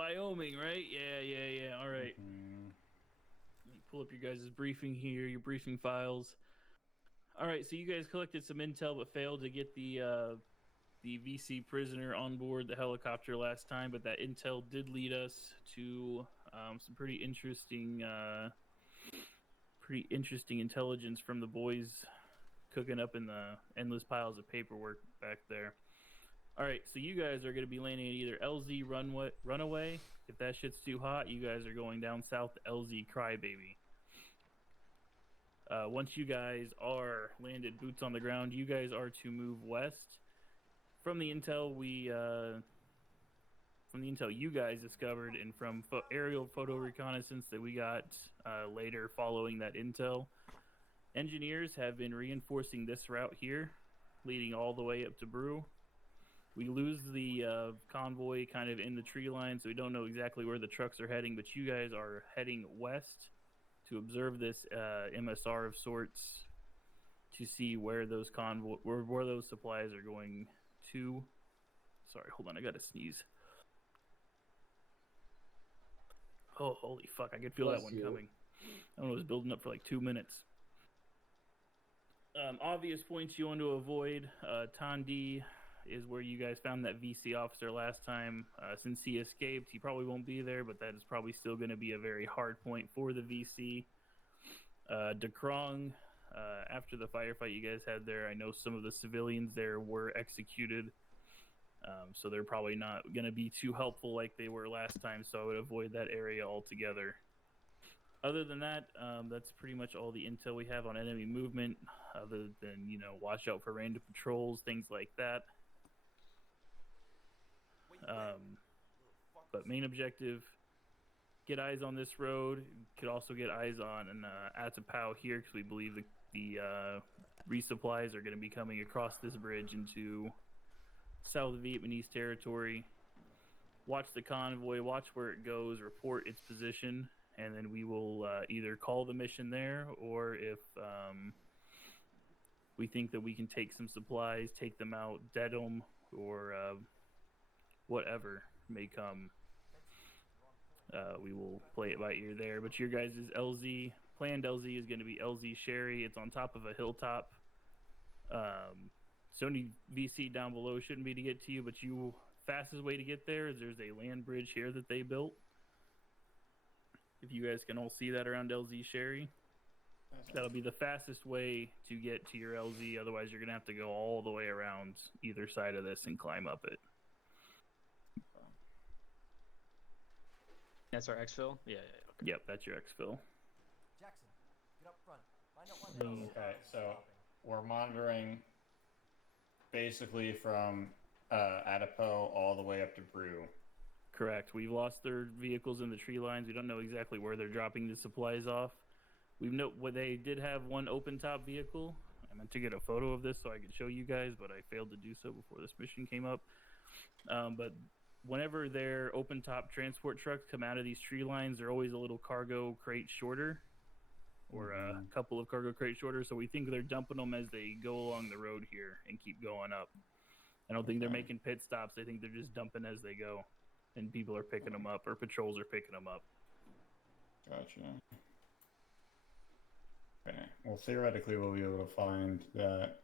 Wyoming, right? Yeah. All right. Mm-hmm. Let me pull up your guys' briefing here, your briefing files. All right, so you guys collected some intel but failed to get the VC prisoner on board the helicopter last time, but that intel did lead us to some pretty interesting intelligence from the boys cooking up in the endless piles of paperwork back there. All right, so you guys are going to be landing at either LZ Runaway. If that shit's too hot, you guys are going down south to LZ Crybaby. Once you guys are landed, boots on the ground, you guys are to move west. From the intel you guys discovered, and from aerial photo reconnaissance that we got later following that intel, engineers have been reinforcing this route here, leading all the way up to Brew. We lose the convoy kind of in the tree line, so we don't know exactly where the trucks are heading, but you guys are heading west to observe this MSR of sorts to see where those where those supplies are going to. Sorry, hold on, I gotta sneeze. Oh, holy fuck, I could feel that one coming. I was building up for like 2 minutes. Obvious points you want to avoid. Tandi is where you guys found that VC officer last time. Since he escaped, he probably won't be there, but that is probably still going to be a very hard point for the VC. DeKrong, after the firefight you guys had there, I know some of the civilians there were executed, so they're probably not going to be too helpful like they were last time, so I would avoid that area altogether. Other than that, that's pretty much all the intel we have on enemy movement, other than, watch out for random patrols, things like that. But main objective, get eyes on this road. Could also get eyes on Atapao here, because we believe the resupplies are going to be coming across this bridge into South Vietnamese territory. Watch the convoy, watch where it goes, report its position, and then we will either call the mission there, or if we think that we can take some supplies, take them out, dead them, or whatever may come, we will play it by ear there. But your guys' planned LZ is going to be LZ Sherry. It's on top of a hilltop. Sony VC down below shouldn't be to get to you, but fastest way to get there is there's a land bridge here that they built. If you guys can all see that around LZ Sherry, that'll be the fastest way to get to your LZ. Otherwise, you're going to have to go all the way around either side of this and climb up it. That's our exfil? Yeah. Okay. Yep, that's your exfil. Jackson, get up front. Find out what Okay, so we're monitoring basically from Adapo all the way up to Brew. Correct. We've lost their vehicles in the tree lines. We don't know exactly where they're dropping the supplies off. They did have one open top vehicle. I meant to get a photo of this so I could show you guys, but I failed to do so before this mission came up. But whenever their open top transport trucks come out of these tree lines, they're always a little cargo crate shorter, or a couple of cargo crates shorter. So we think they're dumping them as they go along the road here and keep going up. I don't think they're making pit stops. I think they're just dumping as they go, and people are picking them up, or patrols are picking them up. Gotcha. Okay. Well, theoretically, we'll be able to find that.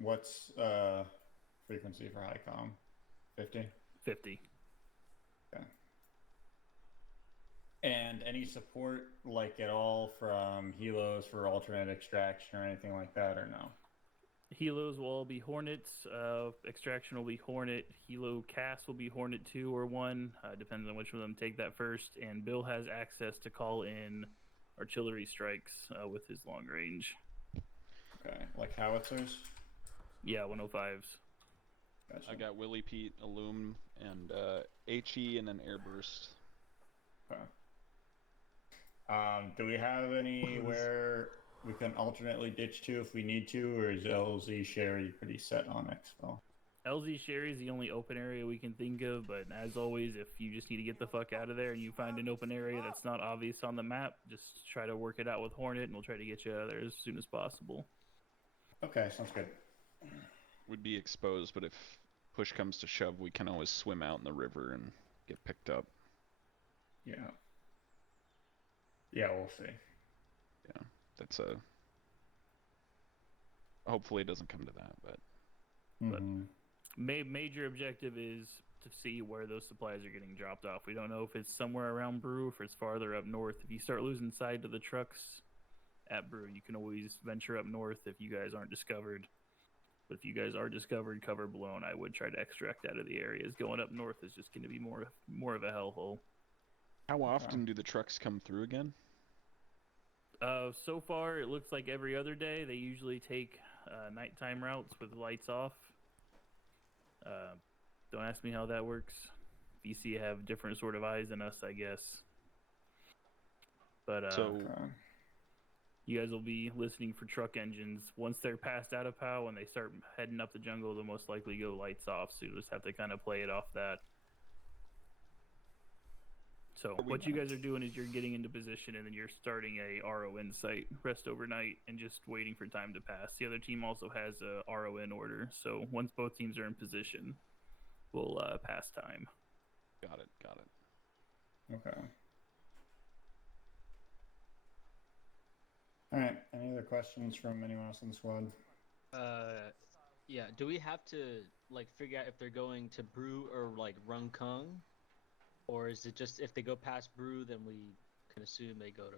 What's frequency for HICOM? 50? 50. Okay. And any support, like, at all from helos for alternate extraction or anything like that, or no? Helos will all be Hornets. Extraction will be Hornet. Helo cast will be Hornet 2 or 1. Depends on which of them take that first. And Bill has access to call in artillery strikes with his long range. Okay. Like howitzers? Yeah, 105s. Gotcha. I got Willie Pete, Illum, and HE, and then Airburst. Okay. Do we have anywhere we can alternately ditch to if we need to, or is LZ Sherry pretty set on exfil? LZ Sherry is the only open area we can think of, but as always, if you just need to get the fuck out of there and you find an open area that's not obvious on the map, just try to work it out with Hornet, and we'll try to get you out of there as soon as possible. Okay, sounds good. We'd be exposed, but if push comes to shove, we can always swim out in the river and get picked up. Yeah. Yeah, we'll see. Yeah, that's a. Hopefully, it doesn't come to that, but Mhm. Major objective is to see where those supplies are getting dropped off. We don't know if it's somewhere around Brew, if it's farther up north. If you start losing sight of the trucks at Brew, you can always venture up north if you guys aren't discovered. But if you guys are discovered, cover blown, I would try to extract out of the areas. Going up north is just going to be more of a hellhole. how often do the trucks come through again? So far, it looks like every other day. They usually take nighttime routes with lights off. Don't ask me how that works. VC have different sort of eyes than us, I guess. But So Okay. you guys will be listening for truck engines. Once they're past out of POW and they start heading up the jungle, they'll most likely go lights off. So you'll just have to kind of play it off that. So what you guys are doing is you're getting into position and then you're starting a RON site, rest overnight, and just waiting for time to pass. The other team also has a RON order. So once both teams are in position, we'll pass time. got it. Okay. All right. Any other questions from anyone else in the squad? Yeah. Do we have to like figure out if they're going to Brew or like Rung Kung, or is it just if they go past Brew, then we can assume they go to?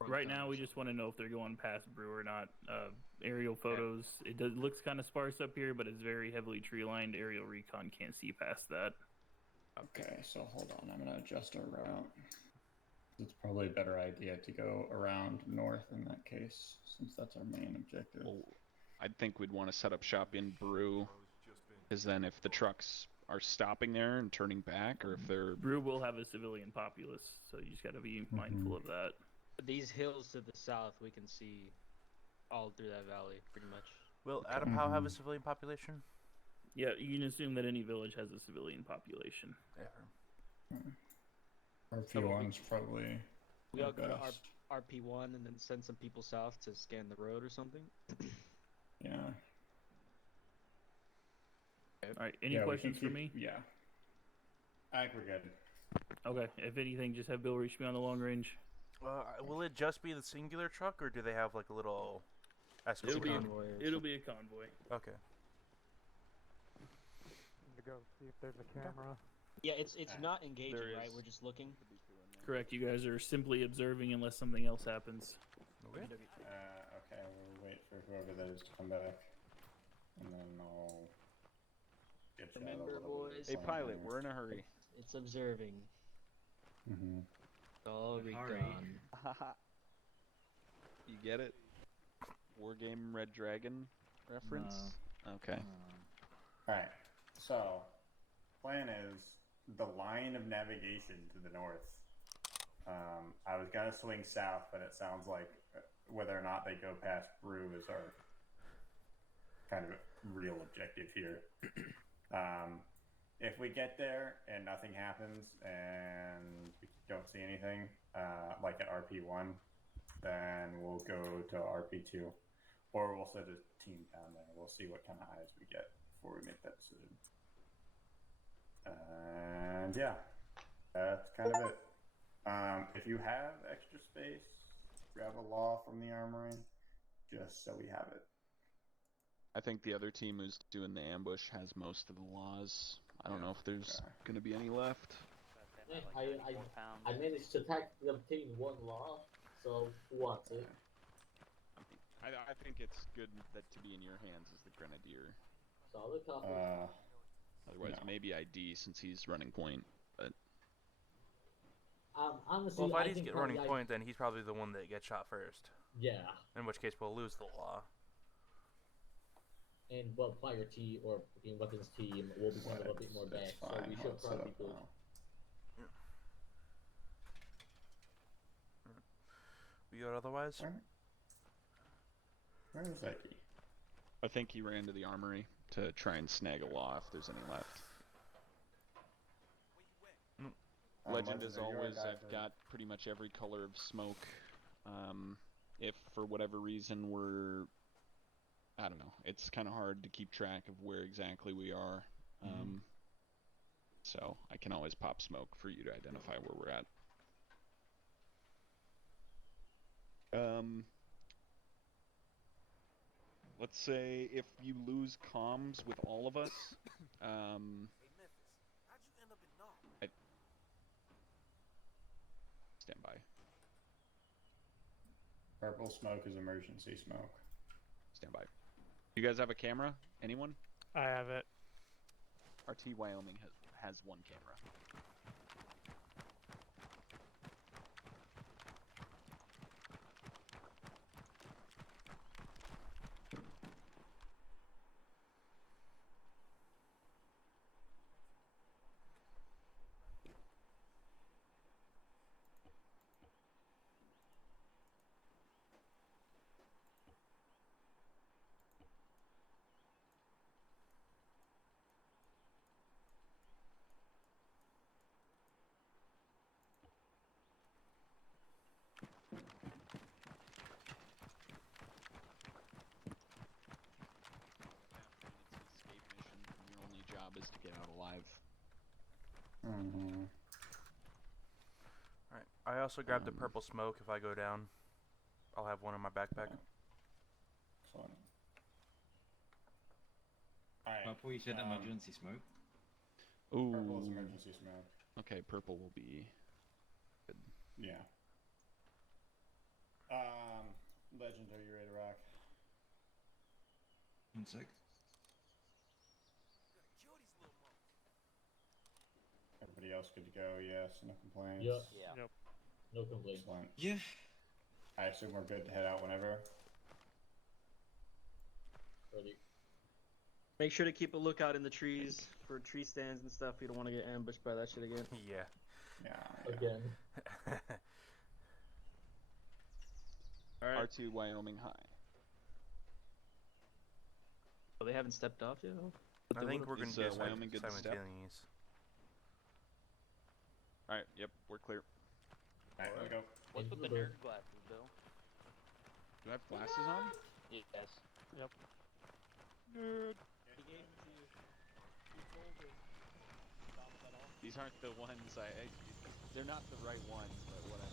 Rung Right Kung now, or we just something? want to know if they're going past Brew or not. Aerial photos. It looks kind of sparse up here, but it's very heavily tree lined. Aerial recon can't see past that. Okay, so hold on. I'm gonna adjust our route. It's probably a better idea to go around north in that case, since that's our main objective. Well, I think we'd want to set up shop in Brew, because then if the trucks are stopping there and turning back, or if they're Brew will have a civilian populace, so you just got to be mindful of that. These hills to the south, we can see all through that valley, pretty much. Will Adapau have a civilian population? Yeah, you can assume that any village has a civilian population. Yeah. RP1's probably We the all go to best. RP1 and then send some people south to scan the road or something. Yeah. All right, any Yeah, we can questions for keep- me? Yeah. I think we're good. Okay, if anything, just have Bill reach me on the long range. Will it just be the singular truck, or do they have like a little escort? It'll be convoy or it'll be a convoy. Okay. To go see if there's a camera. Yeah, it's not there engaging, right? is. We're just looking. Correct. You guys are simply observing unless something else happens. Okay. Okay, we'll wait for whoever that is to come back. And then I'll get you Remember, out a little boys. hey pilot, we're in a hurry. It's observing. Mm-hmm. All Hurry. recon. You get it? Wargame Red Dragon reference? Okay. Alright, so plan is the line of navigation to the north. I was gonna swing south, but it sounds like whether or not they go past Brew is our kind of real objective here. If we get there and nothing happens and we don't see anything, like at RP1, then we'll go to RP2. Or we'll set a team down there. We'll see what kind of eyes we get before we make that decision. And yeah, that's kind of it. If you have extra space, grab a law from the armory, just so we have it. I think the other team who's doing the ambush has most of the laws. I don't know if there's gonna be any left. I managed to obtain one law, so who wants it? I think it's good that to be in your hands as the grenadier. Solid copy. Otherwise, No. maybe ID since he's running point. But Honestly, Well, if I ID's think get running probably point, then he's probably the one that gets shot first. Yeah, In which case, we'll lose the law. and well, Fire T or fucking Weapons team will be kind of a bit more back, That's so fine. we I'll should set probably up be good. now. We got otherwise? Where is that key? I think he ran to the armory to try and snag a law if there's any left. Legend as are you our always, guy I've for- got pretty much every color of smoke. If for whatever reason we're, I don't know, it's kind of hard to keep track of where exactly we are. So I can always pop smoke for you to identify where we're at. Let's say if you lose comms with all of us, Hey Memphis, how'd you end up in Knob? stand by. Purple smoke is emergency smoke. Stand by. You guys have a camera? Anyone? I have it. RT Wyoming has one camera. Your only job is to get out alive. Mm-hmm. Alright. I also grabbed the purple smoke. If I go down, I'll have one in my backpack. Excellent. Alright. Purple, you said emergency smoke. Ooh. Purple is emergency smoke. Okay, purple will be good. Yeah. Legend, are you ready to rock? 1 sec. Everybody else good to go? Yes, no complaints. Yep. Yeah. Yep. No complaints. Excellent. Yeah. I assume we're good to head out whenever. Ready. Make sure to keep a lookout in the trees for tree stands and stuff. You don't want to get ambushed by that shit again. Yeah. Yeah. Again. Alright. R2 Wyoming High. Oh, they haven't stepped off yet? I think we're going Is, to do Wyoming good to step? simultaneous. Alright, yep, we're clear. Alright, let me go. What's with the nerd glasses, Bill? Do I have glasses on? Yes. Yep. Nerd. He gave them to you. He told him. These aren't the ones they're not the right ones, but whatever.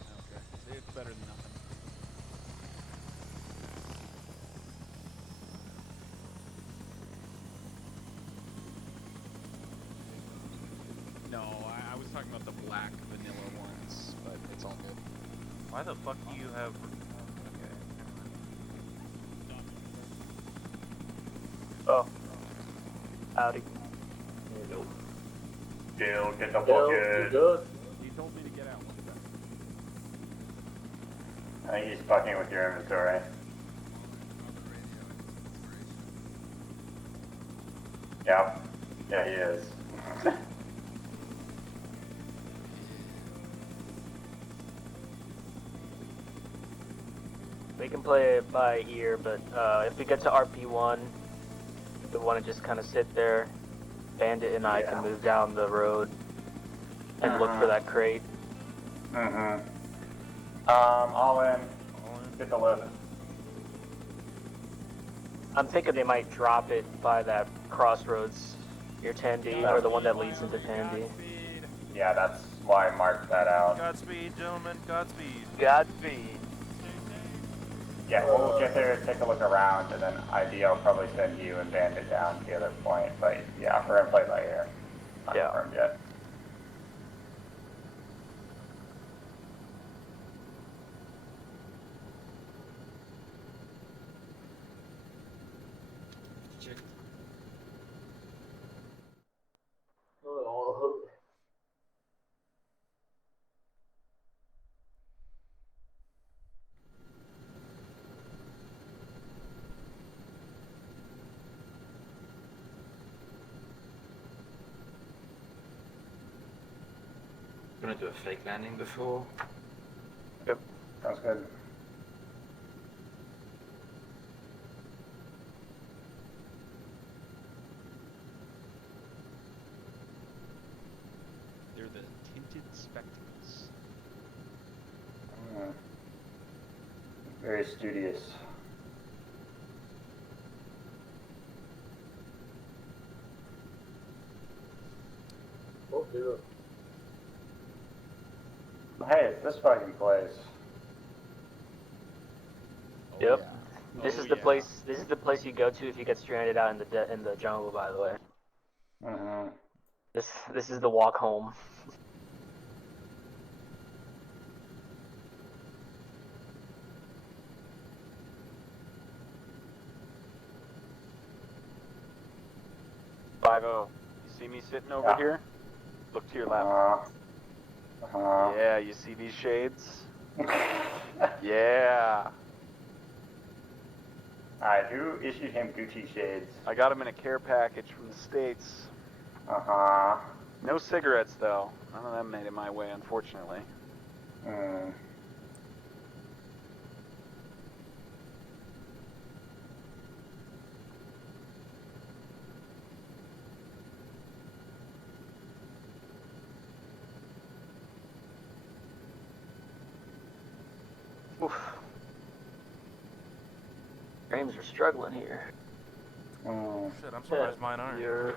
I don't care. It's better than nothing. No, I was talking about the black vanilla ones, but it's all good. Why the fuck do you have... Okay. Oh. Howdy. Jill, get the fuck Bill, you in. good? He told me to get out. One second. I think he's fucking with your inventory. Yep. Yeah, he is. We can play it by ear, but if we get to RP1, we want to just kind of sit there. Bandit and I can move down the road and look for that crate. Mm-hmm. All in. Get the lift. I'm thinking they might drop it by that crossroads near Tandy, or the one that leads into Tandy. Yeah, that's why I marked that out. Godspeed, gentlemen. Godspeed. Godspeed. Yeah, we'll get there, take a look around, and then ID will probably send you and Bandit down to the other point. But yeah, we're gonna play by ear. Not Yeah. confirmed yet. Check. Oh. Gonna do a fake landing before. Sounds good. They're the tinted spectacles. Very studious. hey, it's this fucking place. Yep. Yeah. This Oh, is the yeah. place. This is the place you go to if you get stranded out in the jungle. By the way, Mm-hmm. this is the walk home. You see me sitting over Yeah. here? Look to your left. Uh-huh. Yeah, you see these shades? Yeah. Alright, who issued him Gucci shades? I got them in a care package from the States. Uh-huh. No cigarettes, though. None of them made it my way, unfortunately. Hmm. Oof. Frames are struggling here. Shit, I'm surprised mine aren't.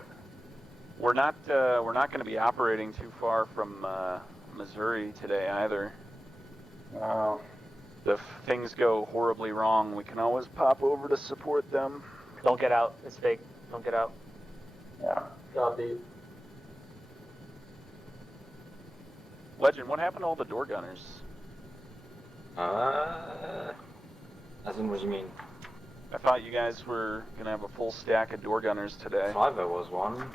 We're not going to be operating too far from Missouri today either. Well, If things go horribly wrong, we can always pop over to support them. Don't get out. It's fake. Don't get out. yeah. Copy. Legend, what happened to all the door gunners? As in, what do you mean? I thought you guys were going to have a full stack of door gunners today. Fiverr was one.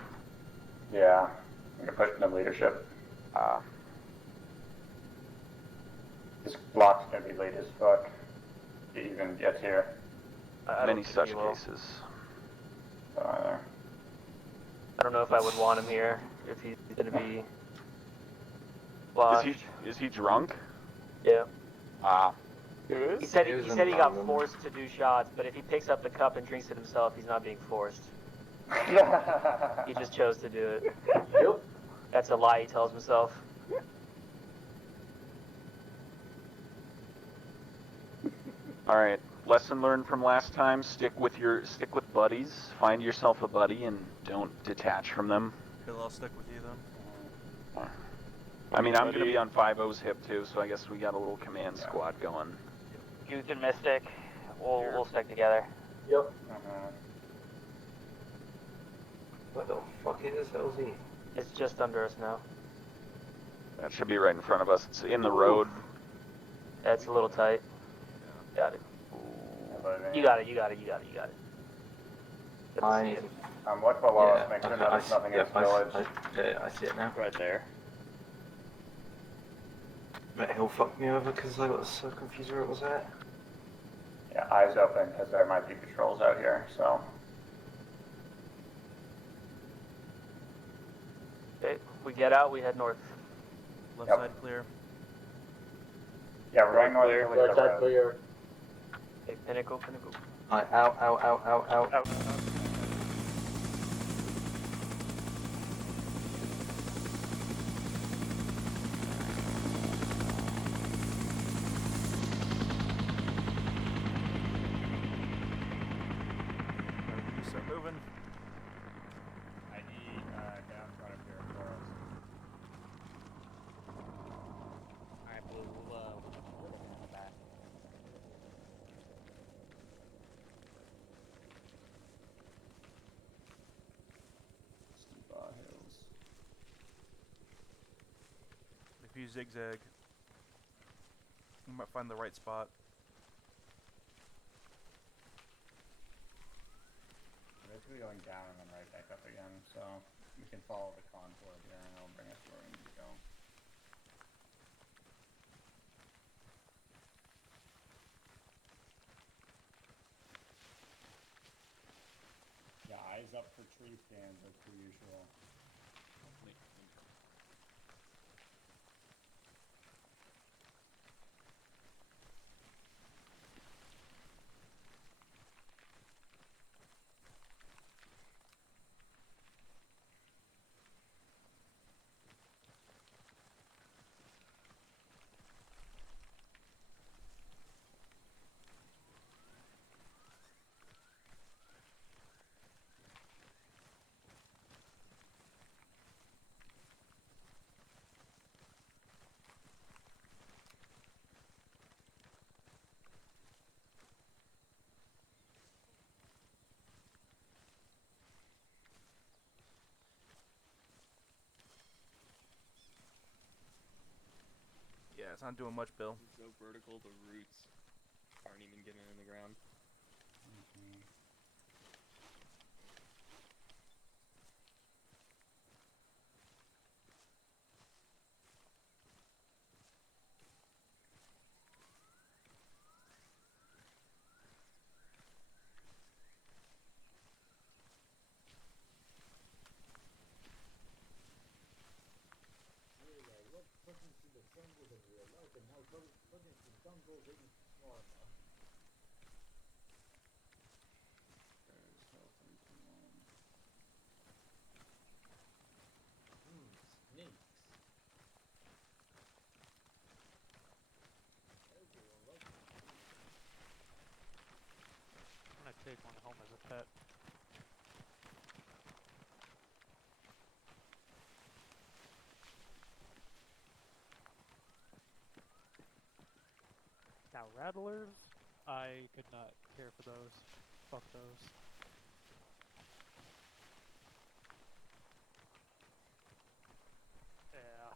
Yeah. You're pushing the leadership. This block's gonna be late as fuck. It even gets here. I Many don't such think he will. cases. So, I don't know if I would want him here if he's gonna be. Washed. Is he drunk? Yeah. He said He was he in said he got London. forced to do shots, but if he picks up the cup and drinks it himself, he's not being forced. He just chose to do it. Yep. That's a lie he tells himself. All right. Lesson learned from last time: stick with buddies. Find yourself a buddy and don't detach from them. I'll stick with you then. I mean, I'm gonna be on 5-0's hip too, so I guess we got a little command squad going. Youth and Mystic, we'll stick together. Yep. What the fuck is LZ? It's just under us now. That should be right in front of us. It's in the road. That's a little tight. Got it. You got it. You got it. You got it. You got it. Good to see it. Look below us, make sure okay, there's nothing in this village. I see it now. Right there. But he'll fuck me over because I got so confused where it was at. Yeah, eyes open, because there might be patrols out here, so. Okay, we get out, we head north. Left Yep. side clear. Yeah, we're going north. Clear. Clear. Right side clear. Okay, pinnacle, pinnacle. Ow. Start moving. I need down front of here for us. Alright, Blue, we'll look in the back. Steep hills. If you zigzag, you might find the right spot. We're basically going down and then right back up again, so we can follow the contour here and it'll bring us where we need to go. Yeah, eyes up for tree stands as per usual. it's not doing much, Bill. Just go vertical, the roots aren't even getting in the ground. Looking to the jungles in real life, and now looking to the jungles in ArmA. Snakes. Everyone loves snakes. I'm gonna take one home as a pet. Now rattlers, I could not care for those. Fuck those. Yeah.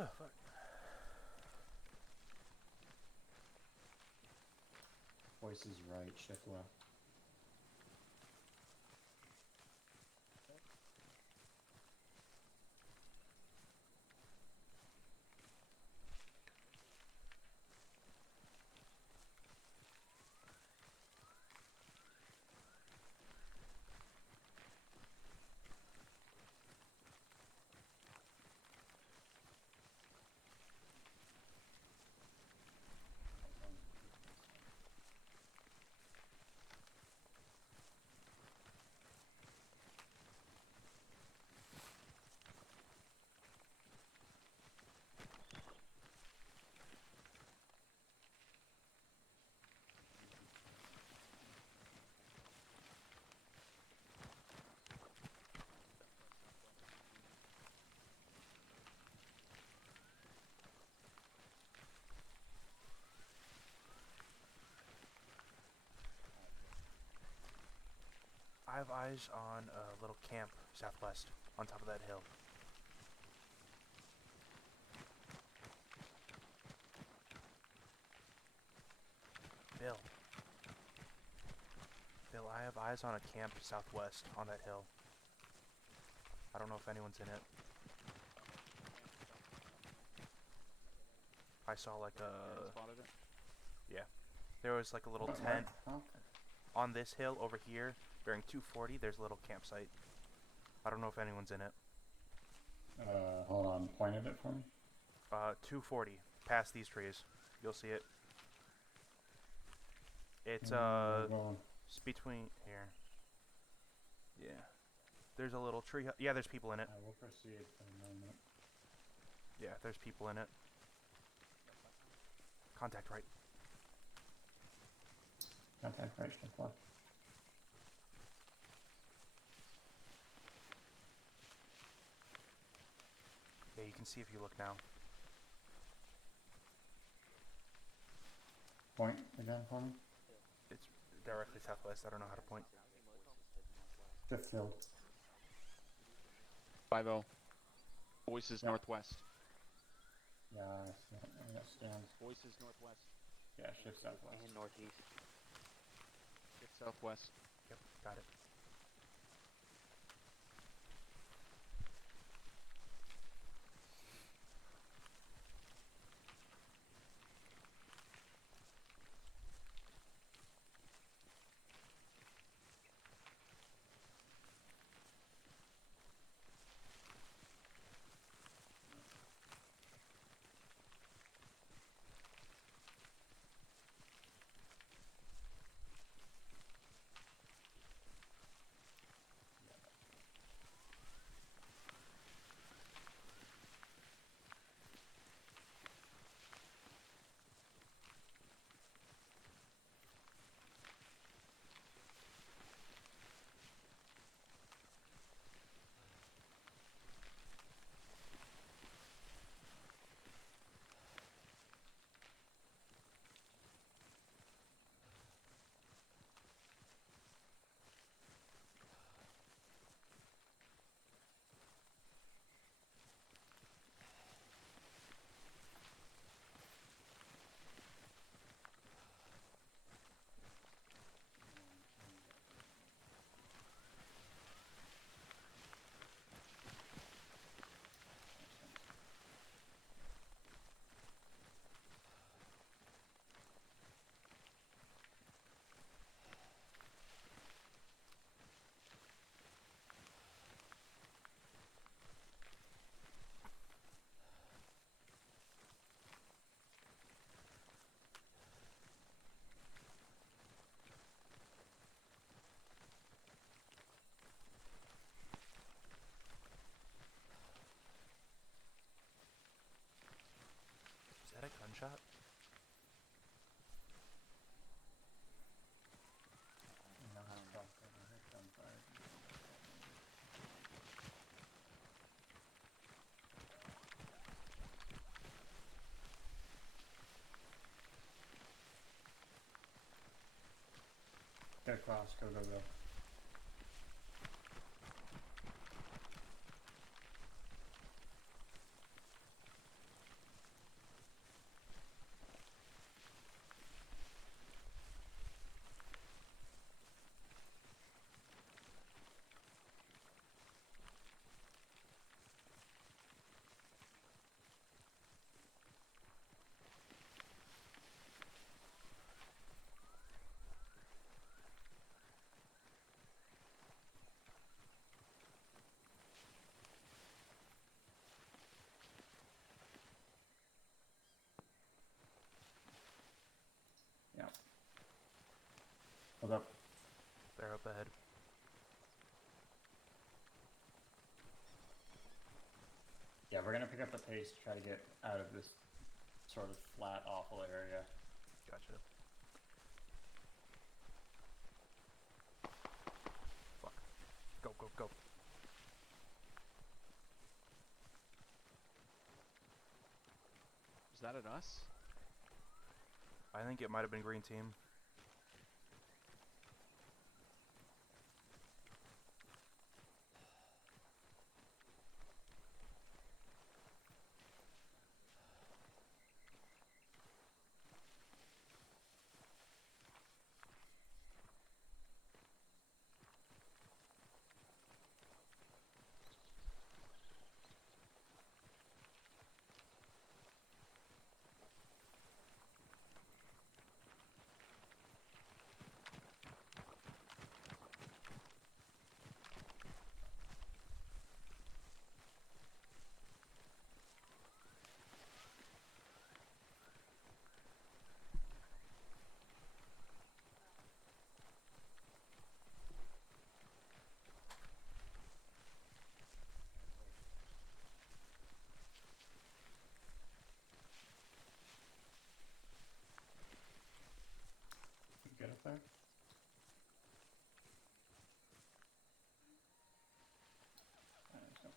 Oh, fuck. Voice is right, shift left. I have eyes on a little camp southwest on top of that hill. Bill. Bill, I have eyes on a camp southwest on that hill. I don't know if anyone's in it. I saw like a... Spotted it? Yeah. There was like a little tent on this hill over here. During 240, there's a little campsite. I don't know if anyone's in it. Hold on, pointed it for me? 240, past these trees. You'll see it. It's, it's between here. Yeah. There's a little tree. Yeah, there's people in it. I will proceed for a moment. Yeah, there's people in it. Contact right. Contact right, shift left. can see if you look now. Point again for me. It's directly southwest. I don't know how to point. Fifth field. 5-0. Voices northwest. Yeah, I got stands. Voices northwest. Yeah, shift southwest. And northeast. Shift southwest. Yep, got it. Is that a gunshot? No, it's truck over here, gunfire. Get across, go, go, go. Yeah. Hold up. They're up ahead. Yeah, we're gonna pick up the pace to try to get out of this sort of flat, awful area. Gotcha. Fuck. Go, go, go. Is that at us? I think it might have been green team. You get up there? Alright, let's go.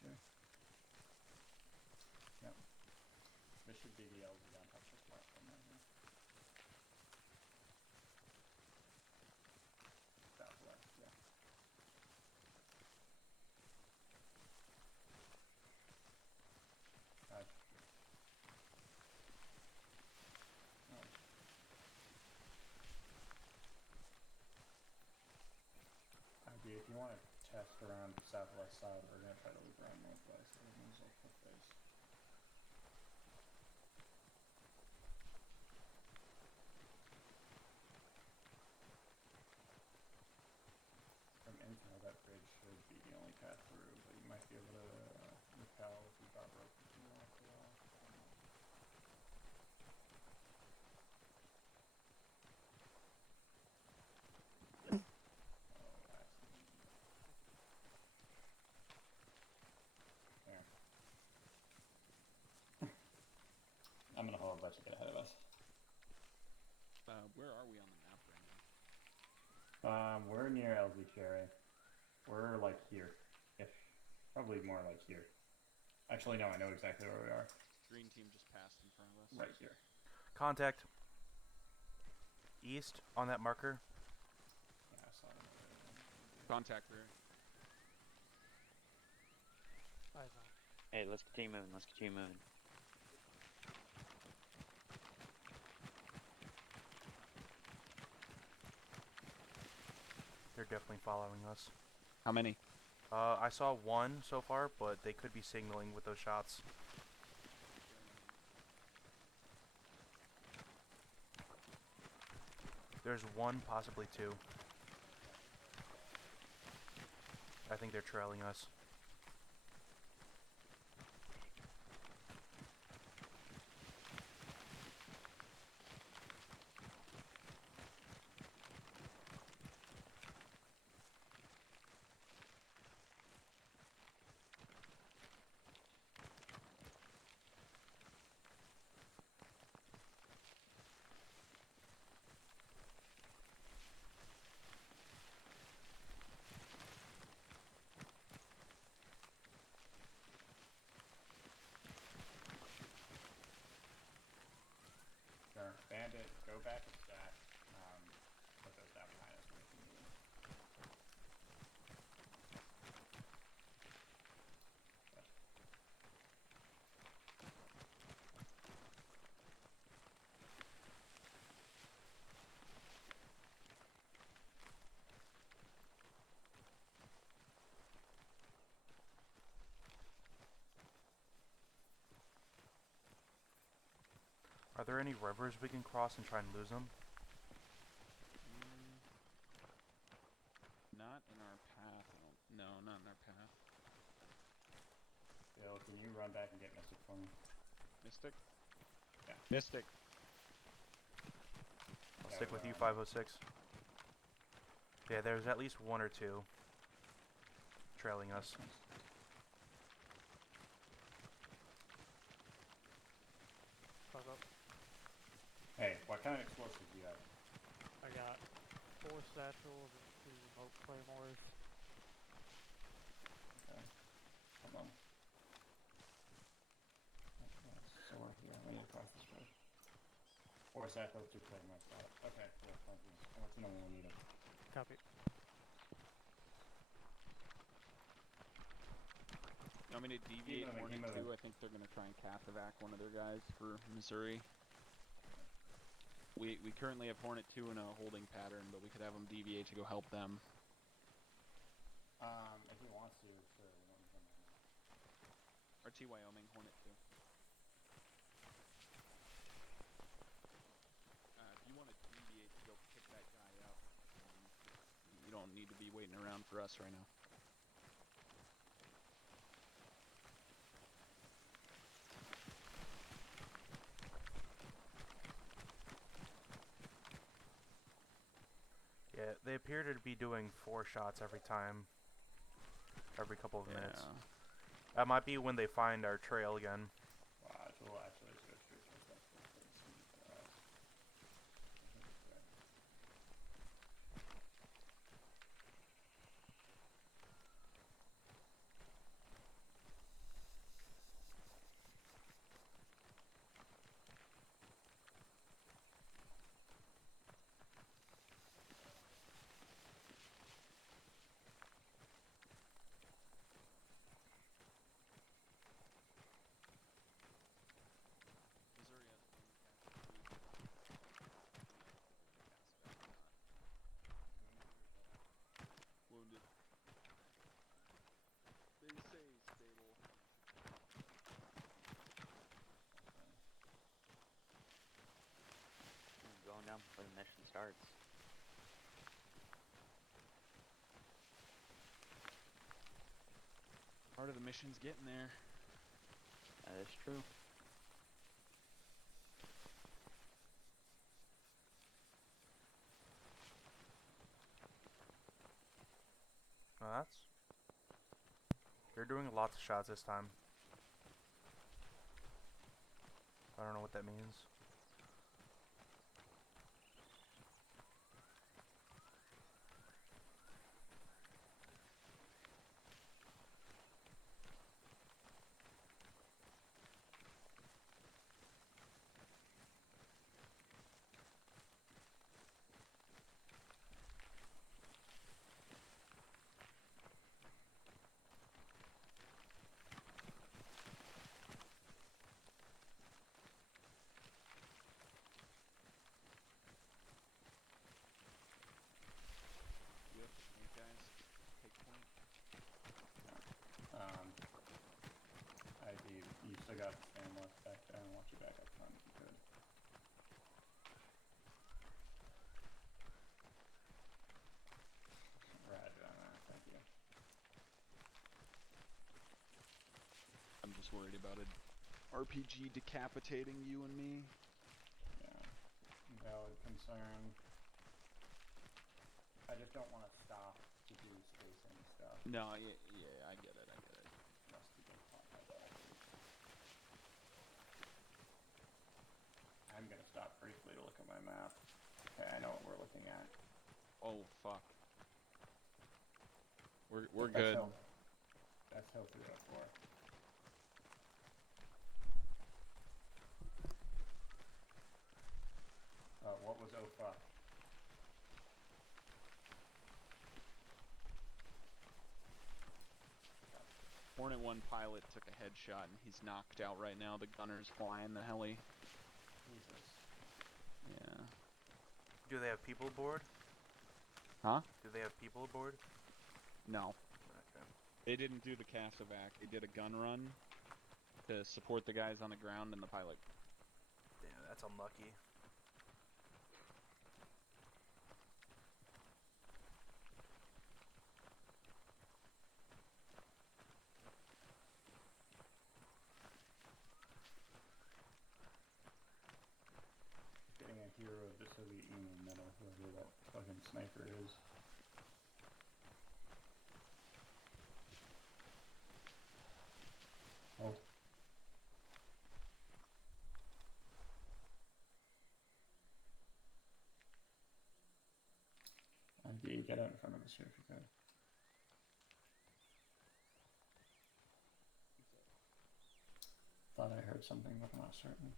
share. Yep. This should be the LZ on top of this platform right here. Southwest, yeah. ID, if you want to test around southwest side, we're gonna try to loop around northwest. Everyone's like the face. From intel, that bridge should be the only path through, but you might be able to repel if you got rope between you off the wall. There. I'm gonna hold, let you get ahead of us. Where are we on the map right now? We're near LZ Cherry. We're like here-ish. Probably more like here. Actually, no, I know exactly where we are. Green team just passed in front of us. Right here. Contact. East on that marker. Yeah, I saw them over there. Contact rear. Eyes on. Hey, let's continue moving. Let's continue moving. They're definitely following us. How many? I saw one so far, but they could be signaling with those shots. There's one, possibly two. I think they're trailing us. Sure. Bandit, go back and stack. Put those down behind us when we can move. Are there any rivers we can cross and try and lose them? Not in our path. No, not in our path. Bill, can you run back and get Mystic for me? Mystic? Yeah. Mystic. I'll stick with you, 506. Yeah, there's at least one or two trailing us. Fuck up. Hey, what kind of explosives do you have? I got 4 satchels and 2 smoke claymores. Okay. Hold on. So we're here. We need to cross this road. 4 satchels, 2 claymores. Got it. Okay, cool. Thank you. I'll let you know when we need them. Copy. You want me to deviate Hornet 2? I think they're going to try and cath-evac one of their guys for Missouri. We currently have Hornet 2 in a holding pattern, but we could have them deviate to go help them. If he wants to, sure. We don't need him right now. RT Wyoming, Hornet 2. If you want to deviate to go pick that guy up, you don't need to be waiting around for us right now. Yeah, they appear to be doing 4 shots every time. Every couple of minutes. That might be when they find our trail again. Watch, we'll actually go straight towards that place. starts. Part of the mission's getting there. That is true. No, that's... They're doing lots of shots this time. I don't know what that means. Yep, hey guys, take point. ID, you still got the stand left back there. I want you back up front if you could. Roger on that, thank you. I'm just worried about an RPG decapitating you and me. Yeah, valid concern. I just don't want to stop to do spacing stuff. No, yeah, I get it, I get it. Rusty gets caught by that. I'm gonna stop briefly to look at my map. Okay, I know what we're looking at. Oh, fuck. We're That's good. Hill. That's Hill 304. What was oh fuck? Hornet 1 pilot took a headshot and he's knocked out right now. The gunner's flying the heli. Jesus. Yeah. Do they have people aboard? Huh? Do they have people aboard? No. Okay. They didn't do the casevac. They did a gun run to support the guys on the ground and the pilot. Damn, that's unlucky. Getting a hero of the Soviet Union medal, whoever that fucking sniper is. Oh. ID, get out in front of us here if you could. Thought I heard something, but I'm not certain.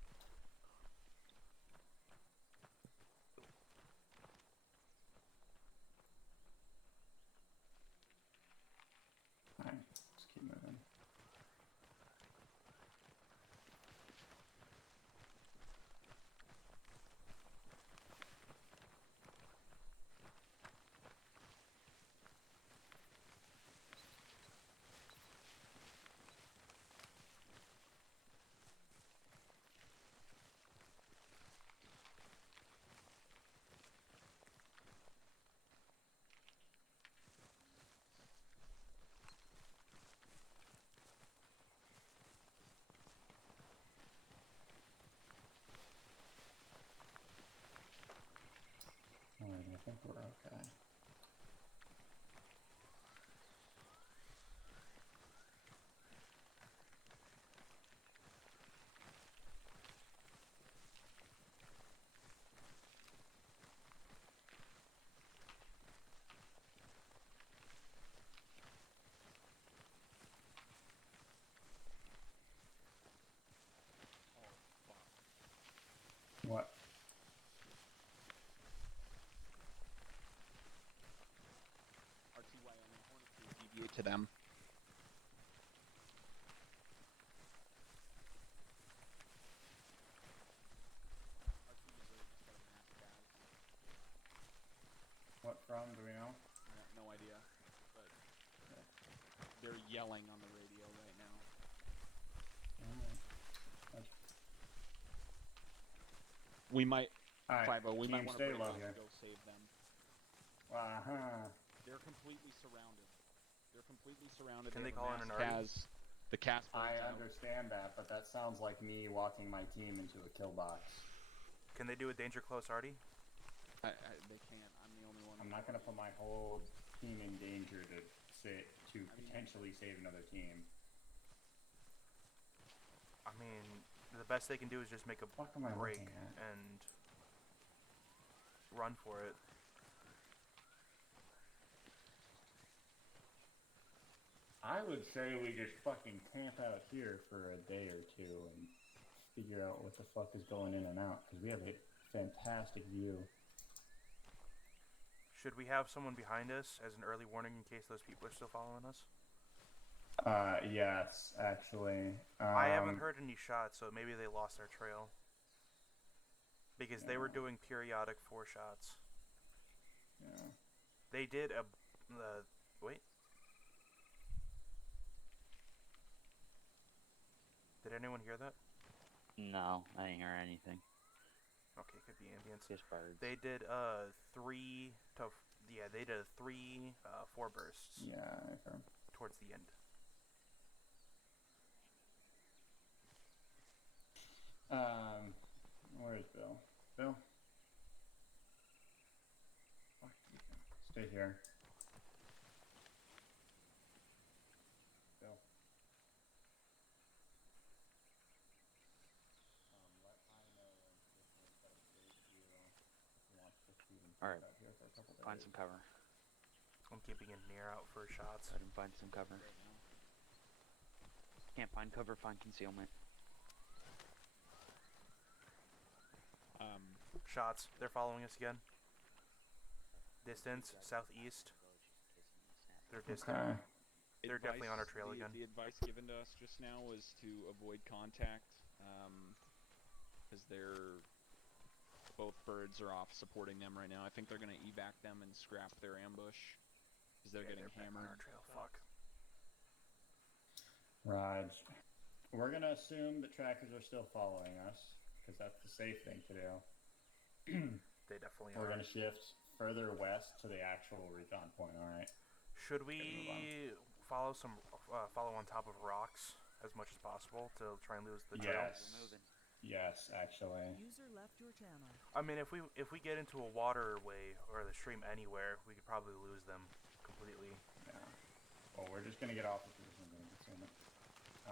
Alright, let's keep moving. Alright, I think we're okay. What? RTY on the Hornet 3, deviate to them. What from, do we know? No idea, but they're yelling on the radio right now. We might All right, 5-0, we might team, want to stay break low off here. and go save them. Uh-huh. They're completely surrounded. They're completely surrounded. Can they have a call in mass an army? Cas. The Cas I birds out. understand that, but that sounds like me walking my team into a kill box. Can they do a danger close arty? They can't. I'm the only one. I'm not going to put my whole team in danger to potentially save another team. I mean, the best they can do is just make a What am I break looking at? and run for it. I would say we just fucking camp out here for a day or two and figure out what the fuck is going in and out, because we have a fantastic view. Should we have someone behind us as an early warning in case those people are still following us? Yes, actually. I haven't heard any shots, so maybe they lost their trail. Because they were doing periodic 4 shots. Yeah. They did a... wait. Did anyone hear that? No, I didn't hear anything. Okay, could be ambience. Just birds. They did 3 to... yeah, they did 3 4 bursts. Yeah, I've heard. Towards the end. Where's Bill? Bill? Fuck you. Stay here. Bill. Let I know if we've got a great view. We want to keep Alright, out here for a couple find days. some cover. I'm keeping it near out for shots. Go ahead and find some cover. Can't find cover, find concealment. Shots. They're following us again. Distance, southeast. They're distant. Okay. They're definitely on our trail again. The advice given to us just now was to avoid contact, because they're both birds are off supporting them right now. I think they're gonna evac them and scrap their ambush because they're getting back on hammered. our trail. Fuck. Raj. We're gonna assume that trackers are still following us, because that's the safe thing to do. They definitely We're are. gonna shift further west to the actual recon point. All right. Should we follow on top of rocks as much as possible to try and lose the trail? Yes. Yes, actually. User left your channel. I mean, if we get into a waterway or the stream anywhere, we could probably lose them completely. Yeah. Well, we're just gonna get off the position. We're gonna assume it.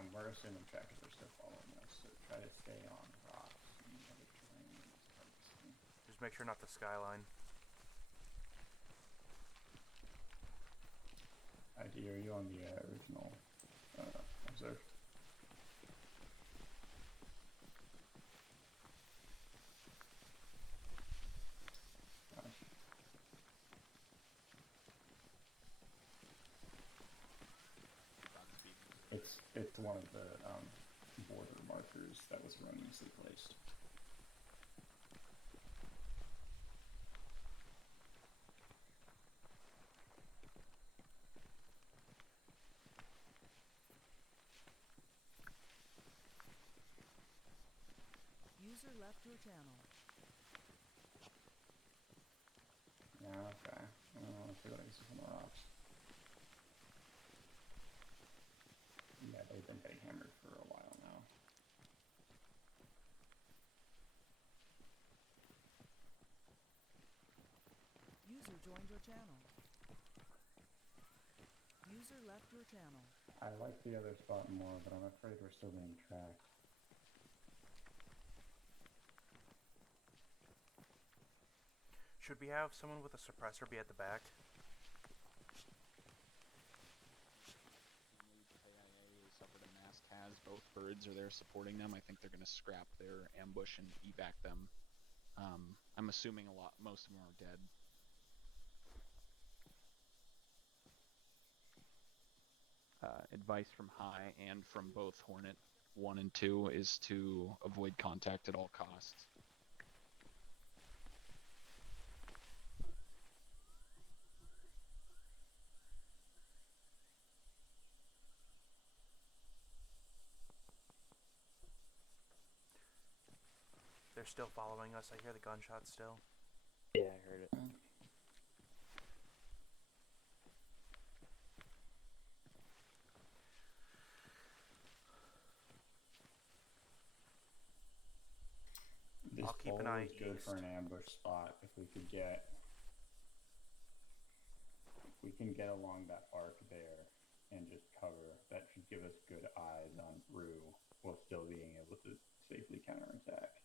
We're assuming trackers are still following us, so try to stay on rocks and other terrain. It's hard to see. Just make sure not the skyline. ID, are you on the original observed? Gosh. It's one of the border markers that was erroneously placed. User left your channel. Yeah, okay. Let's see what I can see from the rocks. Yeah, they've been getting hammered for a while now. User joined your channel. User left your channel. I like the other spot more, but I'm afraid we're still being tracked. Should we have someone with a suppressor be at the back? KIA suffered a mass Cas. Both birds are there supporting them. I think they're gonna scrap their ambush and evac them. I'm assuming most of them are dead. Advice from High and from both Hornet 1 and 2 is to avoid contact at all costs. They're still following us. I hear the gunshots still. Yeah, I heard it. This I'll keep pole an eye is good for east. an ambush spot. If we can get along that arc there and just cover, that should give us good eyes on Brew while still being able to safely counterattack.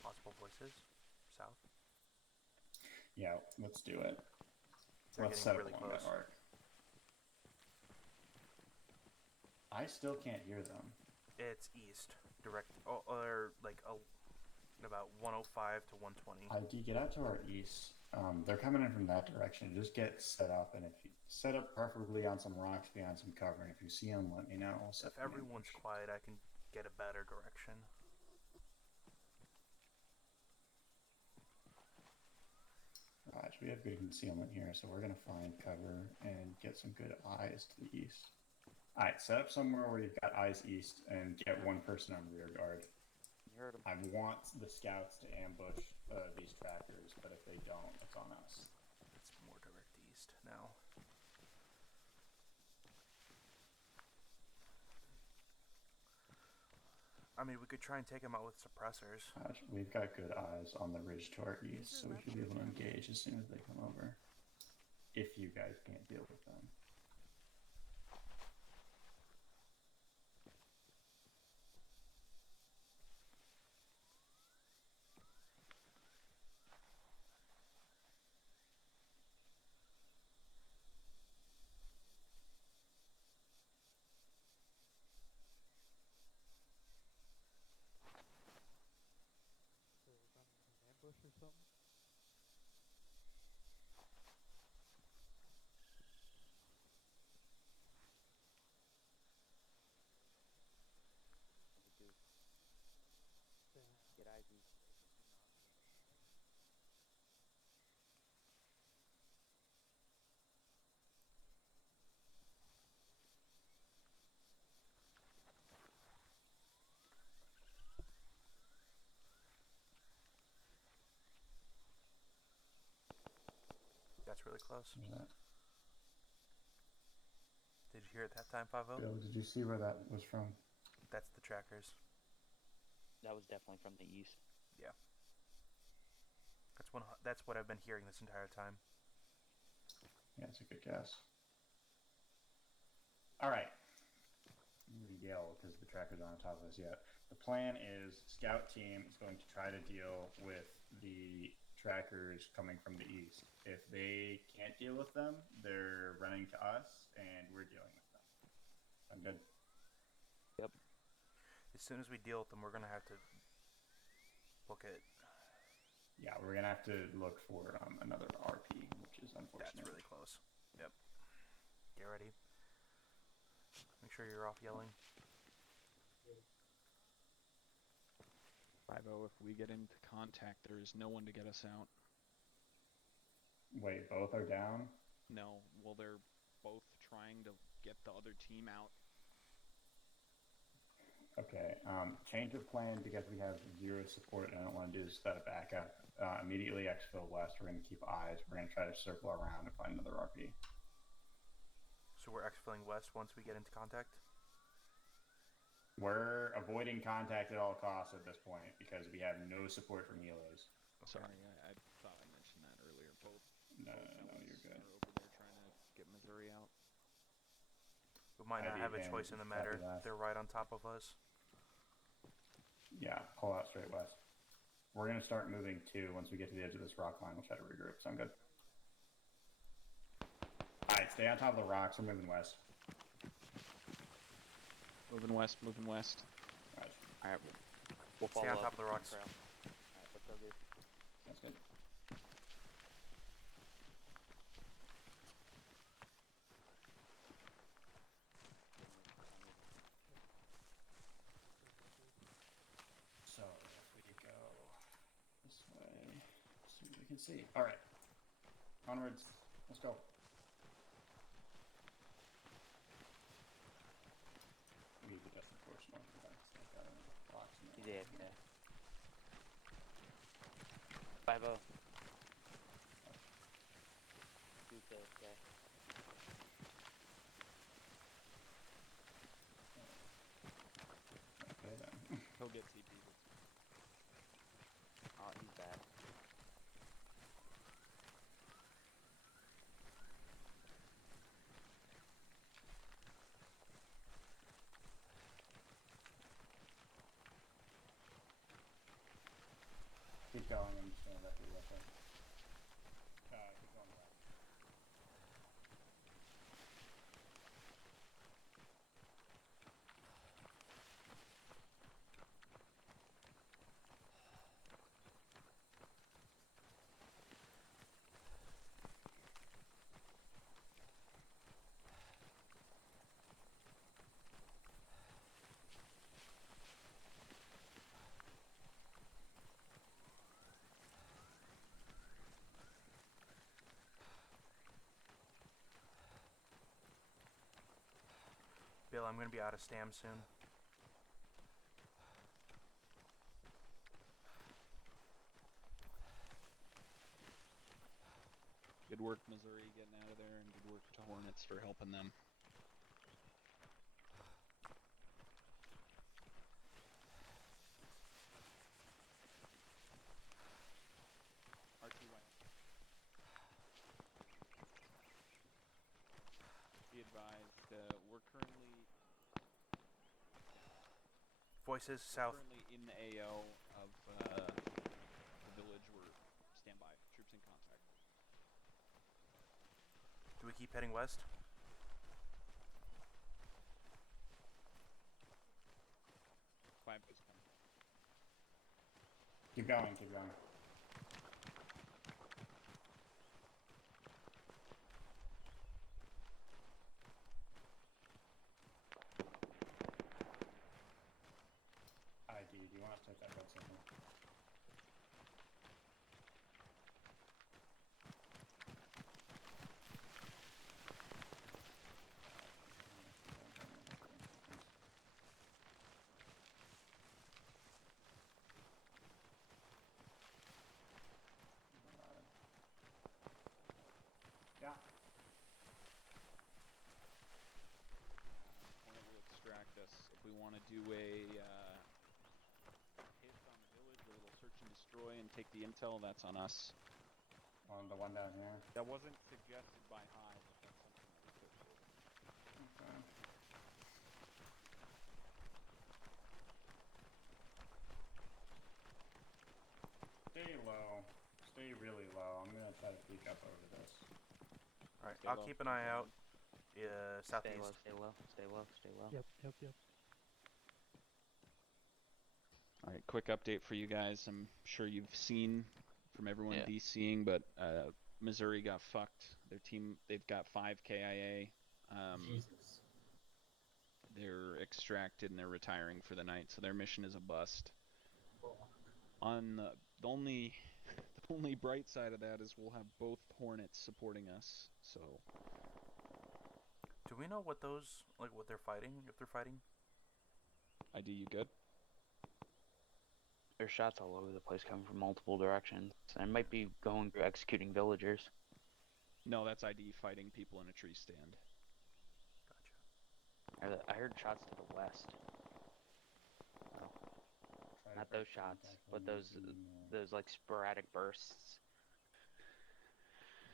Possible voices. South. Yeah, let's do it. They're Let's getting set really up along close. that arc. I still can't hear them. It's east. Direct. Or like about 105 to 120. ID, get out to our east. They're coming in from that direction. Just get set up, and if you set up preferably on some rocks behind some cover, and if you see them, let me know. If everyone's quiet, I can get a better direction. Right, we have good concealment here, so we're gonna find cover and get some good eyes to the east. Alright, set up somewhere where you've got eyes east and get one person on rear guard. You heard him. I want the scouts to ambush these trackers, but if they don't, it's on us. It's more direct east now. I mean, we could try and take them out with suppressors. We've got good eyes on the ridge to our east, so we should be able to engage as soon as they come over. If you guys can't deal with them. So we're running an ambush or something? Get ID. That's really close. Where's that? Did you hear it that time, 5-0? Bill, did you see where that was from? That's the trackers. That was definitely from the east. Yeah. That's what I've been hearing this entire time. Yeah, it's a good guess. Alright. We yell because the trackers aren't on top of us yet. The plan is scout team is going to try to deal with the trackers coming from the east. If they can't deal with them, they're running to us and we're dealing with them. I'm good. Yep. As soon as we deal with them, we're gonna have to book it. Yeah, we're gonna have to look for another RP, which is unfortunate. That's really close. Yep. Get ready. Make sure you're off yelling. 5-0, if we get into contact, there is no one to get us out. Wait, both are down? No, well, they're both trying to get the other team out. Okay, change of plan because we have zero support and I don't want to do is set a backup. Immediately exfil west, we're going to keep eyes. We're going to try to circle around and find another RP. So we're exfilling west once we get into contact? We're avoiding contact at all costs at this point because we have no support from healers. Sorry, I thought I mentioned that earlier. Both No, fellas you're good. are over there trying to get Missouri out. We might not have a and choice in the copy matter. that. They're right on top of us. Yeah, pull out straight west. We're going to start moving too. Once we get to the edge of this rock line, we'll try to regroup. Sound good? Alright, stay on top of the rocks. We're moving west. Moving west, moving west. Alright, we'll follow Stay on up top of the with rocks. trail. Alright, let's go, dude. Sounds good. So, if we go this way, see what we can didn't see. All right. Onwards. Let's go. We need to just enforce more events. I've got blocks in He's there. AFK. 5-0. 2 AFK. Okay then. He'll get TP. Oh, he's bad. Keep going. I'm just gonna let you look at. Keep going back. Bill, I'm gonna be out of stam soon. Good work, Missouri, getting out of there, and good work to Hornets for helping them. RTY. Be advised, we're currently Voices south. currently in the AO of the village. We're standby. Troops in contact. Do we keep heading west? 5 is coming. Keep going. Keep going. ID, do you want to take that red signal? Yeah. Hornet will extract us. If we want to do a hit on the village where it'll search and destroy and take the intel, that's on us. On the one down here. That wasn't suggested by High, but that's something that we could do. Okay. Stay low. Stay really low. I'm gonna try to peek up over this. Alright, Stay I'll low. keep an eye out. Stay Southeast. low, stay low, stay low, stay low. Yep. Alright, quick update for you guys. I'm sure you've seen from everyone DCing, but Missouri got fucked. Their team, they've got 5 KIA. Jesus. They're extracted and they're retiring for the night, so their mission is a bust. Fuck. On the only bright side of that is we'll have both Hornets supporting us. So Do we know what those, like, what they're fighting? If they're fighting? ID, you good? There's shots all over the place coming from multiple directions. And might be going through executing villagers. No, that's ID fighting people in a tree stand. Gotcha. I heard shots to the west. Try to Not break those shots, contact but when those using, like sporadic bursts.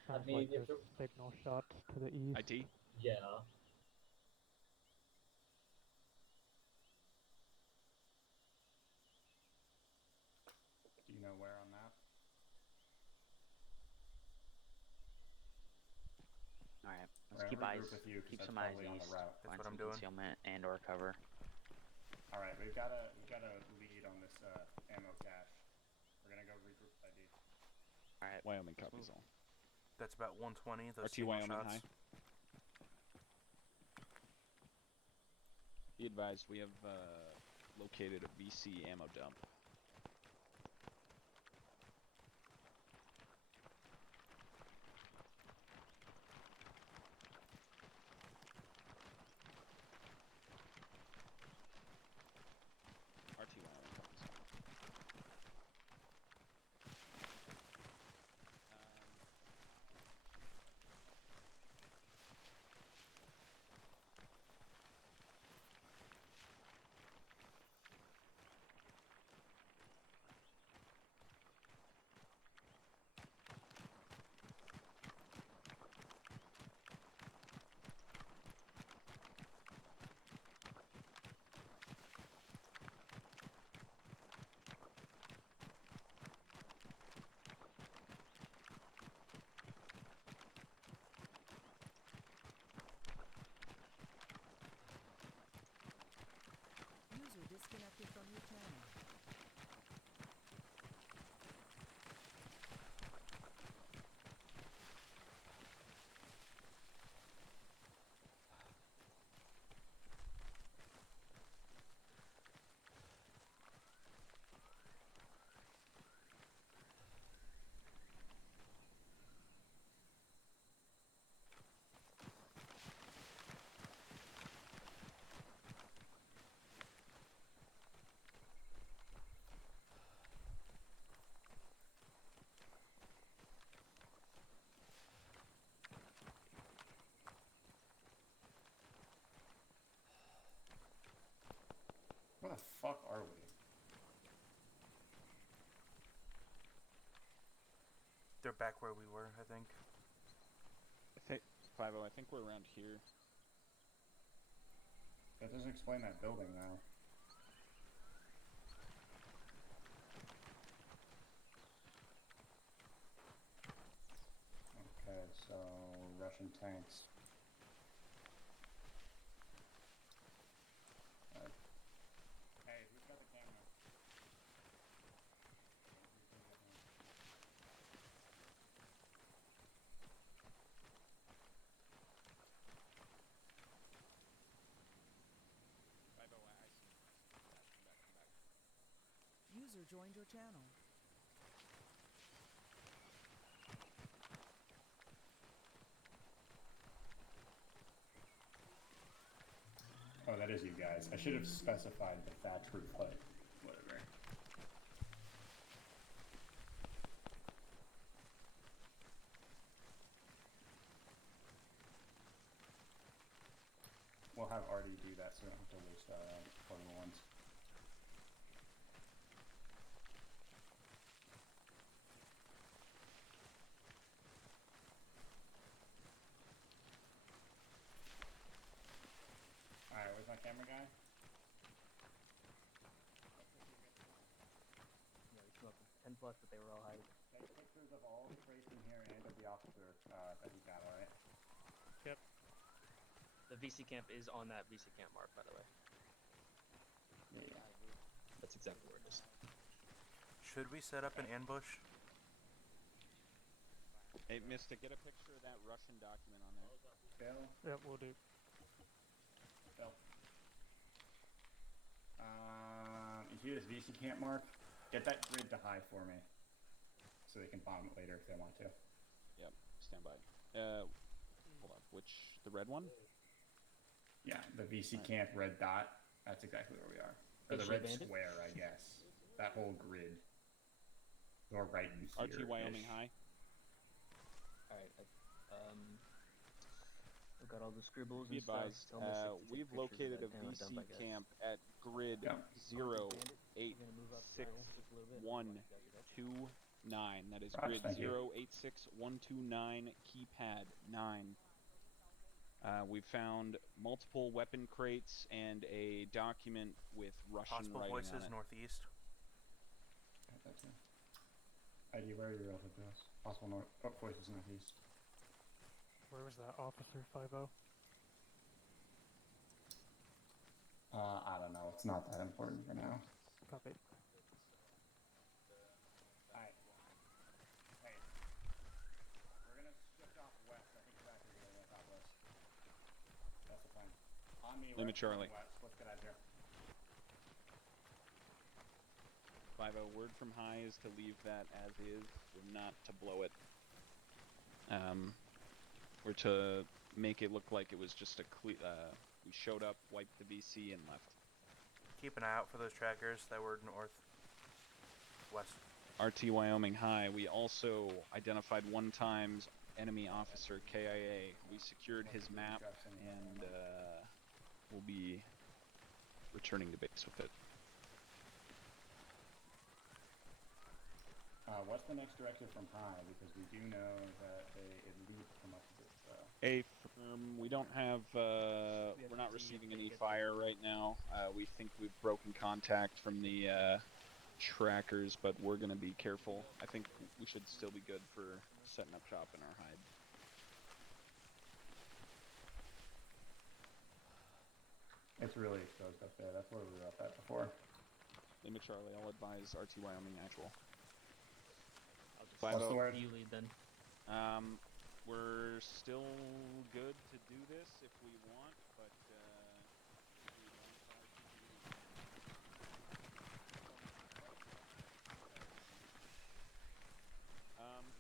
Sounds mean, like if there's signal shots to the east. IT? Yeah. Do you know where on that? Alright, let's Right, keep I'm gonna eyes, group with you 'cause keep that's some eyes probably on the east, route. That's find what some I'm doing. concealment and or cover. All right, we've got a lead on this ammo cache. We're gonna go regroup with ID. Alright, Wyoming copies all. That's about 120. Those RT single Wyoming shots. high. Be advised, we have located a VC ammo dump. the fuck are we? They're back where we were, I think. 50, I think we're around here. That doesn't explain that building now. Okay, so Russian tanks. Hey, who's got the camera? User joined your channel. Oh, that is you guys. I should have specified the thatch roof hut. Whatever. We'll have Artie do that so we don't have to waste our portable ones. Alright, where's my camera guy? Yeah, we came up with 10 plus, but they were all hiding. Take pictures of all the crates in here and of the officer that he got, alright? Yep. The VC camp is on that VC camp mark, by the way. Yeah. That's exactly where it is. Should we set up an ambush? Hey, Mystic, get a picture of that Russian document on there. Bill? Yep, we'll do. Bill. You see this VC camp mark? Get that grid to high for me. So they can bomb it later if they want to. Yep, stand by. Hold on, the red one? Yeah, the VC camp red dot. That's exactly where we are. Or the red square, I guess. That whole grid. You're right in here. RT Wyoming High. Alright, I've got all the scribbles Be and stuff. advised, Tell me if you take we've pictures of located that a panel VC dump, I guess. camp at grid Yeah. 0861229. That is Roger, grid thank you. 0861229, keypad 9. We found multiple weapon crates and a document with Russian Possible writing voices on it. northeast. ID, where are your relative girls? Possible north. Oh, voices northeast. Where was that officer 5-0? I don't know. It's not that important for now. Copy. Alright. Hey. We're gonna shift off west. I think exactly where the top was. That's the plan. On me, Limit west, Charlie. west. Let's get out of here. 50, word from high is to leave that as is. We're not to blow it. We're to make it look like it was just a we showed up, wiped the VC, and left. Keep an eye out for those trackers that were northwest. RT Wyoming High. We also identified one time's enemy officer KIA. We secured his map, and we'll be returning to base with it. What's the next directive from high? Because we do know that it leads from us to this. We don't have, we're not receiving any fire right now. We think we've broken contact from the trackers, but we're going to be careful. I think we should still be good for setting up shop in our hide. It's really exposed up there. That's where we were up at before. Limit Charlie, I'll advise RT Wyoming actual. What's the word? You lead then. We're still good to do this if we want, but if we want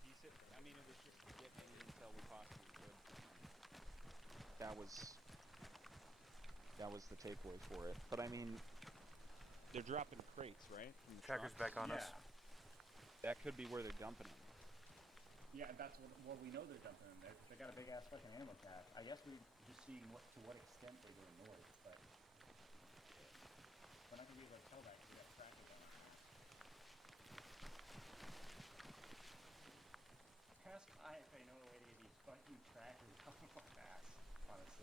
he said, I mean, it was just to get any intel we possibly could. That was the takeaway for it. But I mean, they're dropping crates, right? From the Trackers truck? back on us. That could be where they're dumping them. Yeah, that's what we know they're dumping in there. They got a big ass fucking ammo cap. I guess we're just seeing to what extent they're going north, but we're not gonna be able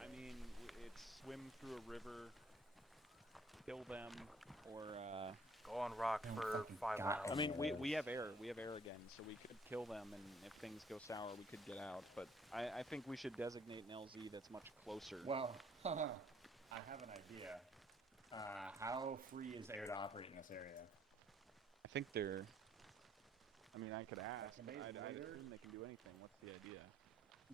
it. I mean, it's swim through a river, kill them, or go on rock for 5 miles. I mean, we have air. We have air again, so we could kill them, and if things go sour, we could get out. But I think we should designate an LZ that's much closer. Well, I have an idea. How free is air to operate in this area? I think they're. I mean, I could ask. Can But they I'd loiter? assume they can do anything. What's the idea?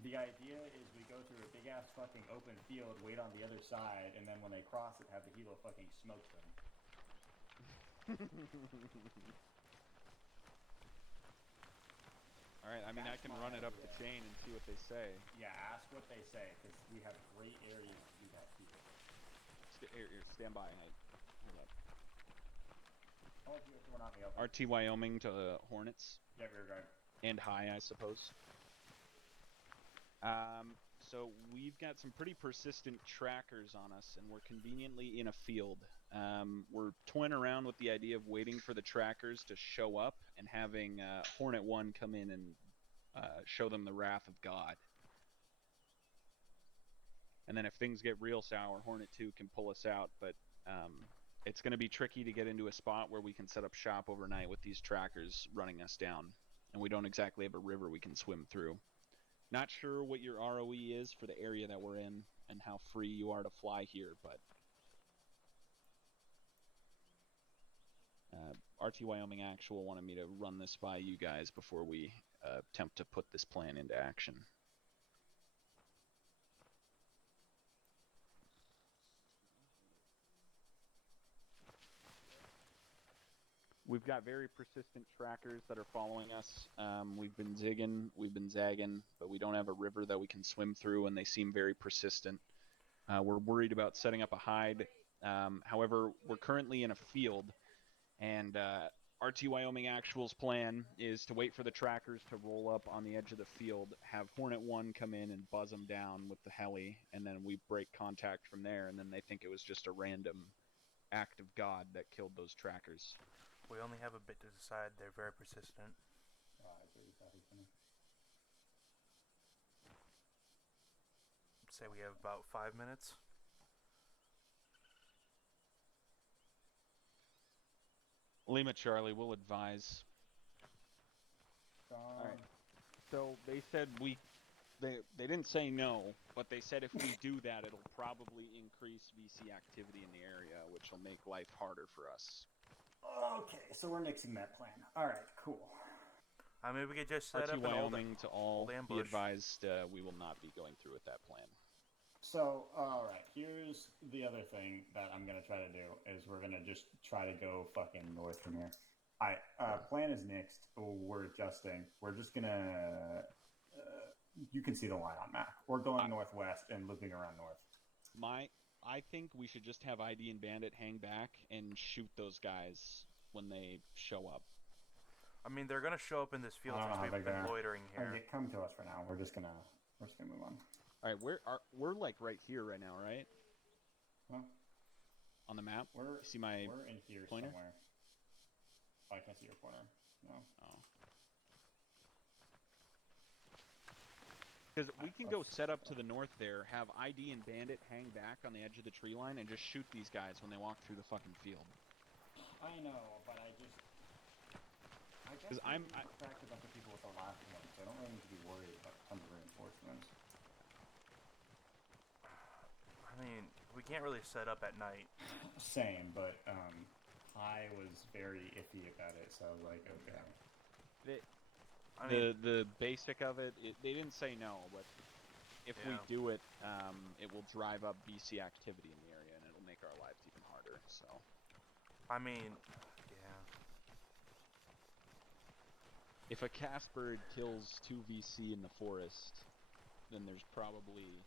The idea is we go through a big ass fucking open field, wait on the other side, and then when they cross it, have the helo fucking smoke them. Alright, I mean, I can run it up the chain and see what they say. Yeah, ask what they say, because we have great areas to do that here. Stand by. Hold up. All of you are throwing out the open. RT Wyoming to Hornets. Yeah, rear guard. And high, I suppose. So we've got some pretty persistent trackers on us, and we're conveniently in a field. We're toying around with the idea of waiting for the trackers to show up and having Hornet 1 come in and show them the wrath of God. And then if things get real sour, Hornet 2 can pull us out, but it's going to be tricky to get into a spot where we can set up shop overnight with these trackers running us down. And we don't exactly have a river we can swim through. Not sure what your ROE is for the area that we're in and how free you are to fly here, but RT Wyoming Actual wanted me to run this by you guys before we attempt to put this plan into action. We've got very persistent trackers that are following us. We've been zigging, we've been zagging, but we don't have a river that we can swim through, and they seem very persistent. We're worried about setting up a hide. However, we're currently in a field, and RT Wyoming Actual's plan is to wait for the trackers to roll up on the edge of the field, have Hornet 1 come in and buzz them down with the heli, and then we break contact from there, and then they think it was just a random act of God that killed those trackers. We only have a bit to decide. They're very persistent. Say we have about 5 minutes. Lima Charlie, we'll advise. Alright. So they said they didn't say no, but they said if we do that, it'll probably increase VC activity in the area, which will make life harder for us. Okay, so we're nixing that plan. Alright, cool. I mean, we could just set RT up an Wyoming to all be ambush. advised we will not be going through with that plan. So, alright, here's the other thing that I'm gonna try to do, is we're gonna just try to go fucking north from here. Alright, plan is nixed. We're adjusting. We're just gonna... you can see the line on map. We're going northwest and looping around north. I think we should just have ID and Bandit hang back and shoot those guys when they show up. I mean, they're gonna show up in this field since we've been loitering here. Okay, come to us for now. We're just gonna move on. All right, we're like right here right now, right? Huh? On the map. We're you see my we're in here pointer? somewhere. Oh, I can't see your pointer. No. Oh. Because we can go set up to the north there, have ID and Bandit hang back on the edge of the tree line, and just shoot these guys when they walk through the fucking field. I know, but I guess we cracked a bunch of people with the last one, so I don't really need to be worried about tons of reinforcements. I mean, we can't really set up at night. Same, but I was very iffy about it, so I was like, okay. The basic of it, they didn't say no, but if we do it, it will drive up VC activity in the area, and it'll make our lives even harder. So, I mean, yeah. If a Casbird kills 2 VC in the forest, then there's probably.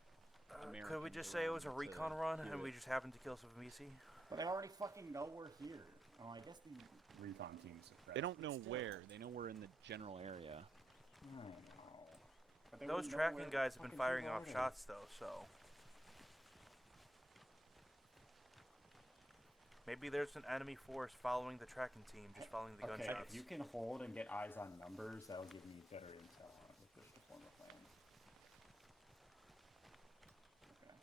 Could we just say it was a recon run and we just happened to kill some VC? But they already fucking know we're here. Oh, I guess the recon team's suppressed. They don't know where. They know we're in the general area. I don't know. But Those tracking guys have been firing off shots, though, so... Maybe there's an enemy force following the tracking team, just following the gunshots. If you can hold and get eyes on numbers, that'll give me better intel on the former plans. Okay.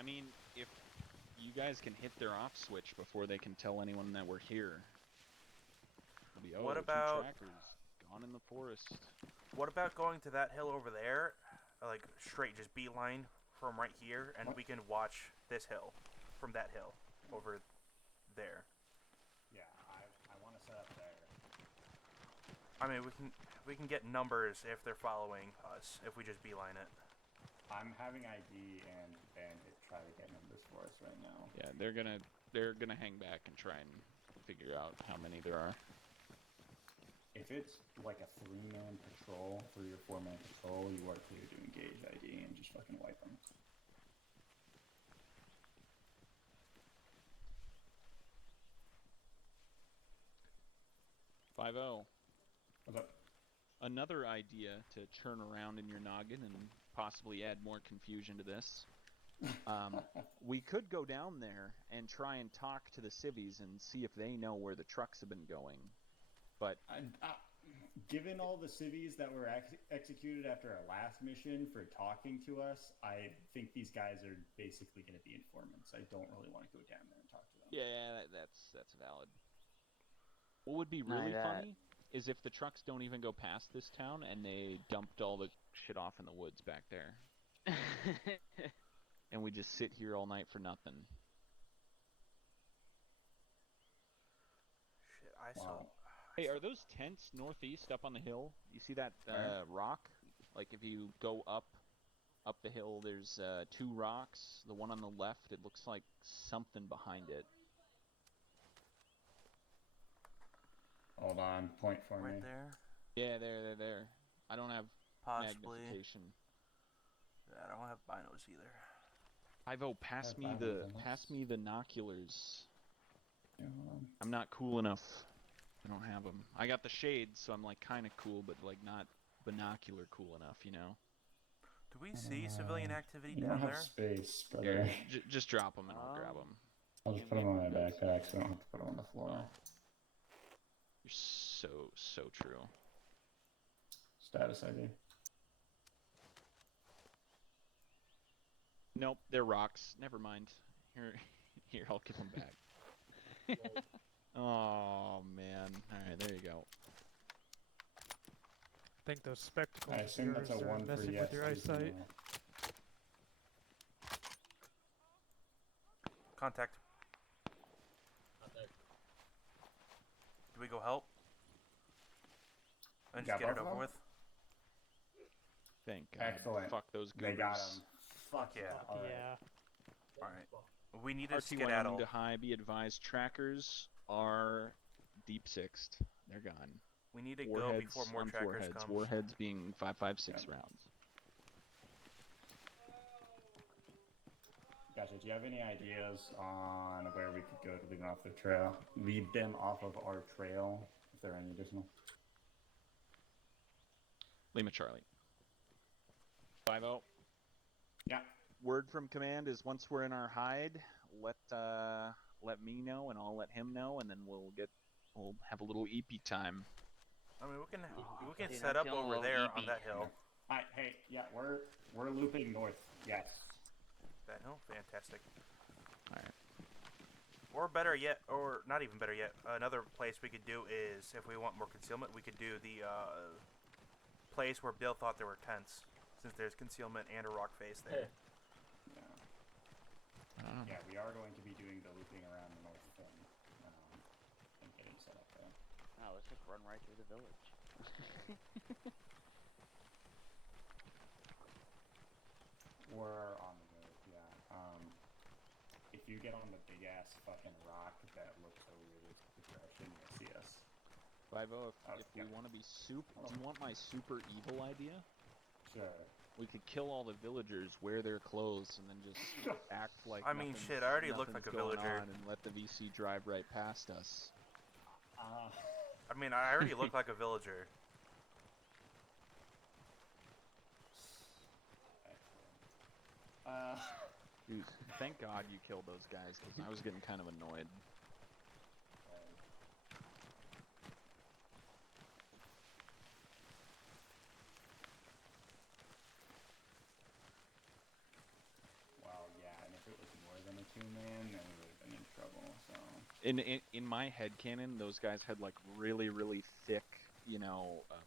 I mean, if you guys can hit their off switch before they can tell anyone that we're here, it'll be, What two about- trackers gone in the forest. What about going to that hill over there, like straight, just beeline from right here, and we can watch this hill from that hill over there. Yeah, I want to set up there. I mean, we can get numbers if they're following us if we just beeline it. I'm having ID and Bandit try to get numbers for us right now. Yeah, they're gonna hang back and try and figure out how many there are. If it's like a 3-man patrol, 3 or 4-man patrol, you are clear to engage ID and just fucking wipe them. What's up? Another idea to churn around in your noggin and possibly add more confusion to this. We could go down there and try and talk to the civvies and see if they know where the trucks have been going. But given all the civvies that were executed after our last mission for talking to us, I think these guys are basically going to be informants. I don't really want to go down there and talk to them. yeah, that's valid. What would be really funny is if the trucks don't even go past this town and they dumped all the shit off in the woods back there. And we just sit here all night for nothing. Shit, I saw. Hey, are those tents northeast up on the hill? You see that rock? Like if you go up the hill, there's 2 rocks. The one on the left, it looks like something behind it. Hold on, point for me. Right there? Yeah, there. I don't have Possibly. magnification. Yeah, I don't have binos either. Ivo, pass me the binoculars. Yeah, hold on. I'm not cool enough. I don't have them. I got the shades, so I'm like kind of cool, but like not binocular cool enough, you know? Do we see civilian activity You down don't there? have space, brother. Just drop them and I'll grab them. I'll just put them on my backpack so I don't have to put them on the floor. You're so true. Status ID. Nope, they're rocks. Never mind. Here, I'll give them back. Oh man! All right, there you go. I think those spectacles I of assume that's a yours are 1 for messing yes. with your eyesight. Contact. Do we go help? And just Got get it both of over them? with? Thank God. Excellent. Fuck those goobers. They got him. Fuck yeah. All right. Yeah. Alright. We need to RT1 skedaddle. to high. Be advised, trackers are deep sixed. They're gone. We need to go Warheads before more on trackers warheads. come. Warheads being 5.56 rounds. Gotcha. Do you have any ideas on where we could go to lead them off the trail? Lead them off of our trail, if there are any additional. Lima Charlie. 5-0. Yeah. Word from command is once we're in our hide, let me know and I'll let him know, and then we'll have a little EP time. I mean, we can set up over there on that hill. Hey, yeah, we're looping north. Yes. That hill, fantastic. All right. Or better yet, or not even better yet, another place we could do is, if we want more concealment, we could do the place where Bill thought there were tents, since there's concealment and a rock face there. Yeah, we are going to be doing the looping around the north thing and getting set up there. Oh, let's just run right through the village. We're on the road, yeah. If you get on the big ass fucking rock that looks over this progression, you'll see us. 5-0, if we want to be super, do you want my super evil idea? Sure. We could kill all the villagers, wear their clothes, and then just act like I mean, shit, I already look like a villager. And let the VC drive right past us. I mean, I already look like a villager. Dude, thank God you killed those guys, because I was getting kind of annoyed. Well, yeah, and In my headcanon, those guys had like really thick,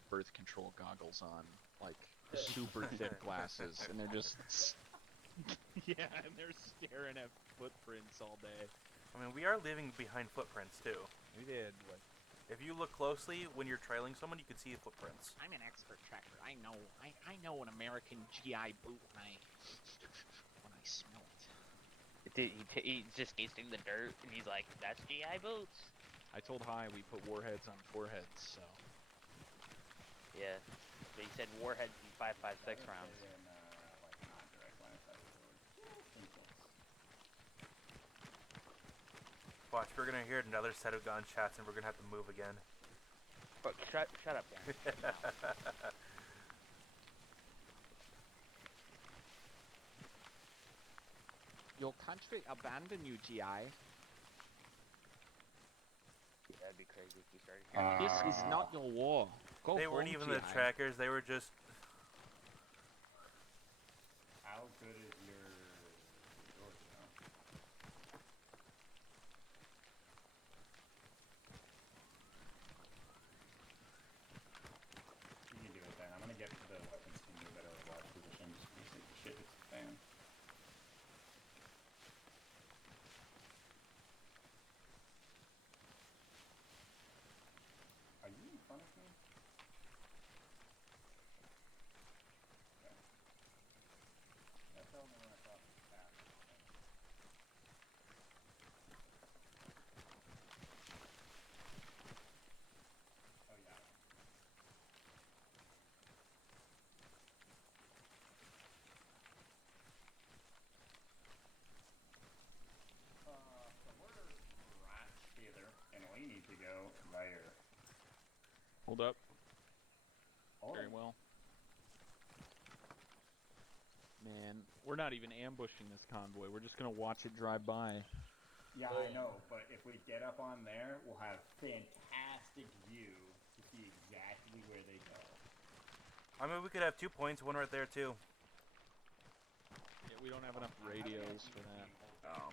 birth control goggles on, like super thick glasses, and they're just yeah, and they're staring at footprints all day. I mean, we are leaving behind footprints too. We did. Like, if you look closely when you're trailing someone, you can see the footprints. I'm an expert tracker. I know an American GI boot when I smell it. He's just tasting the dirt, and he's like, "That's GI boots." I told Hi we put warheads on foreheads, so. Yeah, but he said warheads in 5.56 rounds. Watch, we're gonna hear another set of gunshots, and we're gonna have to move again. But shut up, Dan. Your country abandoned you, GI. Yeah, that'd be crazy if we started hearing. This is not your war. Go They home, weren't even GI. the trackers, they were just... How good is your You can do it then. I'm gonna get the weapons to move out of the last position just in case the shit hits the fan. Are you in front of me? Okay. Yeah, tell me when I cross the path. Oh yeah. So we're right hither, and we need to go there. Hold up. Hold Very on. well. Man, we're not even ambushing this convoy. We're just gonna watch it drive by. Yeah, I know, but if we get up on there, we'll have fantastic view to see exactly where they go. I mean, we could have 2 points, one right there too. Yeah, we don't have enough radios for that. Oh.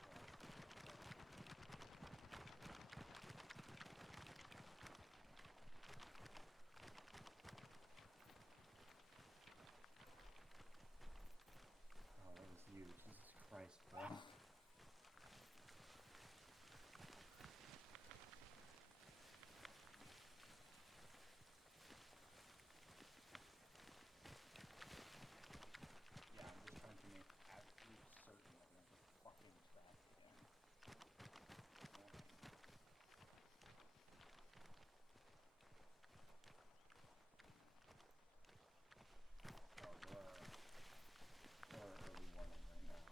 Oh, that was you. Jesus Christ, bro. Yeah, I'm just trying to make absolute certain that I don't just fucking stop again. Oh, we're early warning right now.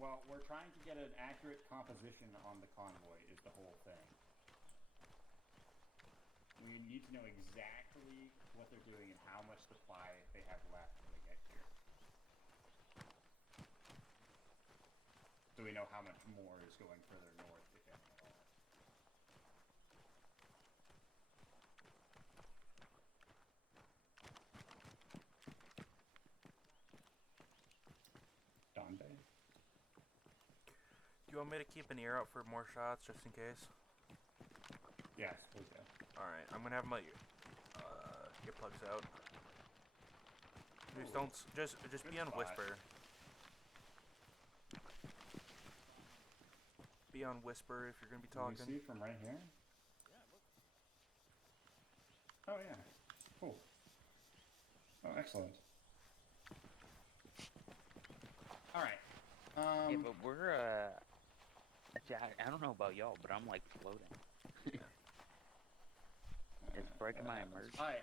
Well, we're trying to get an accurate composition on the convoy is the whole thing. We need to know exactly what they're doing and how much supply they have left when they get here. So we know how much more is going further north, if any at all. Donde? Do you want me to keep an ear out for more shots, just in case? Yes, please do. Alright, I'm gonna have my earplugs out. Just don't, just be on whisper. Be on whisper if you're gonna be talking. Can we see from right here? Oh yeah, cool. Oh, excellent. All right. Yeah, but we're I don't know about y'all, but I'm like floating. It's breaking my immersion. All right.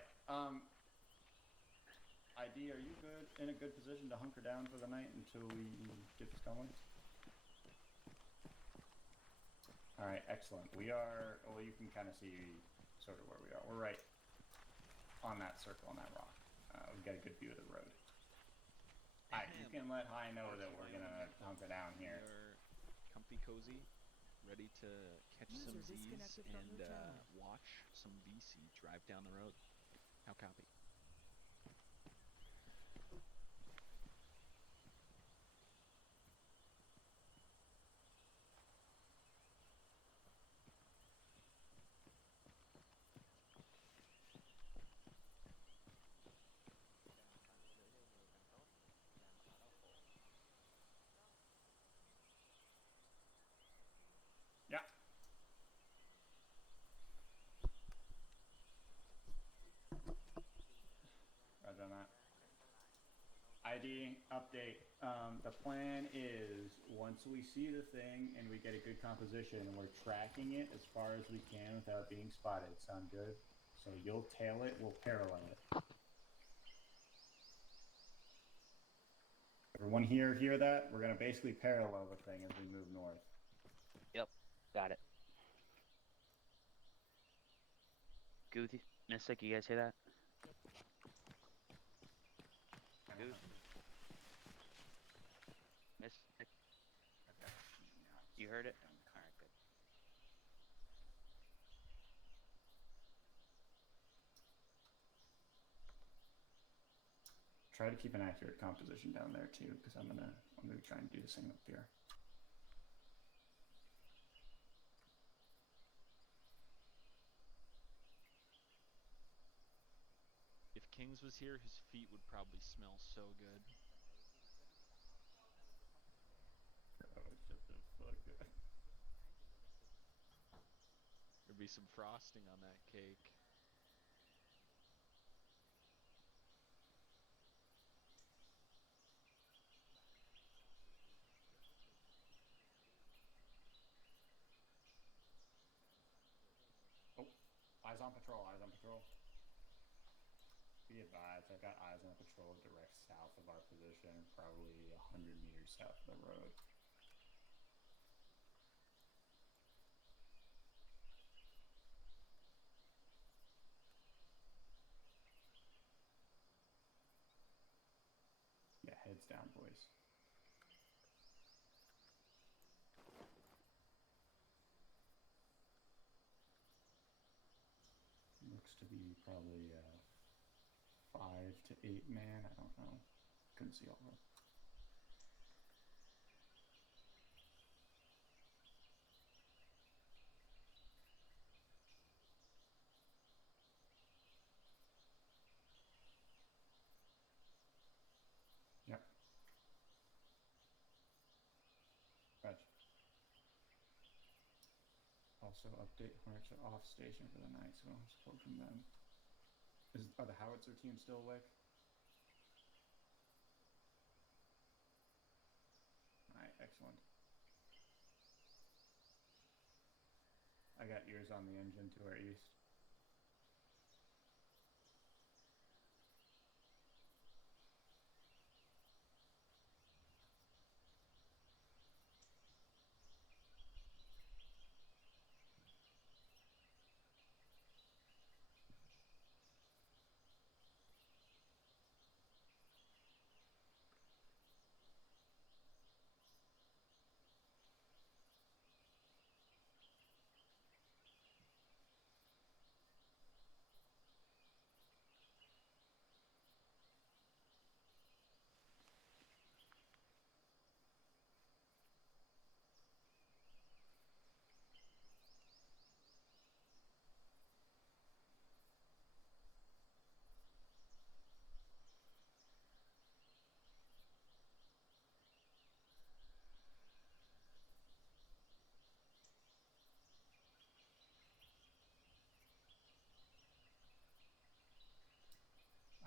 ID, are you good in a good position to hunker down for the night until we get this going? All right, excellent. We are. Well, you can kind of see sort of where we are. We're right on that circle on that rock. We've got a good view of the road. Alright, you can let High know that we're gonna hunker down here. You're comfy cozy, ready to catch some User Z's disconnected from and your channel. watch some VC drive down the road. How copy? Yeah. Roger on that. ID update. The plan is once we see the thing and we get a good composition, we're tracking it as far as we can without being spotted. Sound good? So you'll tail it, we'll parallel it. Everyone here hear that? We're gonna basically parallel the thing as we move north. Yep, got it. Goothy, Mystic, you guys hear that? Goose? Mystic? Okay. You heard it? Alright, good. Try to keep an accurate composition down there too, because I'm gonna be trying to do the same up here. If Kings was here, his feet would probably smell so good. Oh, shut the fuck up. There'd be some frosting on that cake. Oh, eyes on patrol, eyes on patrol. Be advised, I've got eyes on patrol direct south of our position, probably 100 meters south of the road. Yeah, heads down, boys. Looks to be probably 5 to 8 man. I don't know. Couldn't see all of them. Yep. Gotcha. Also update Hornets are off station for the night, so support from them. Are the howitzer team still awake? Alright, excellent. I got ears on the engine to our east.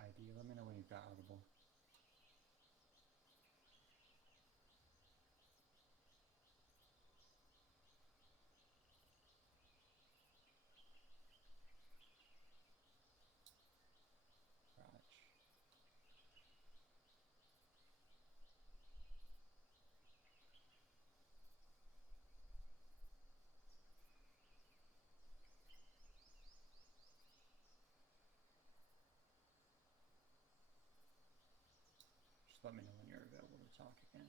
ID, let me know when you've got audible. Gotcha. Just let me know when you're talk again.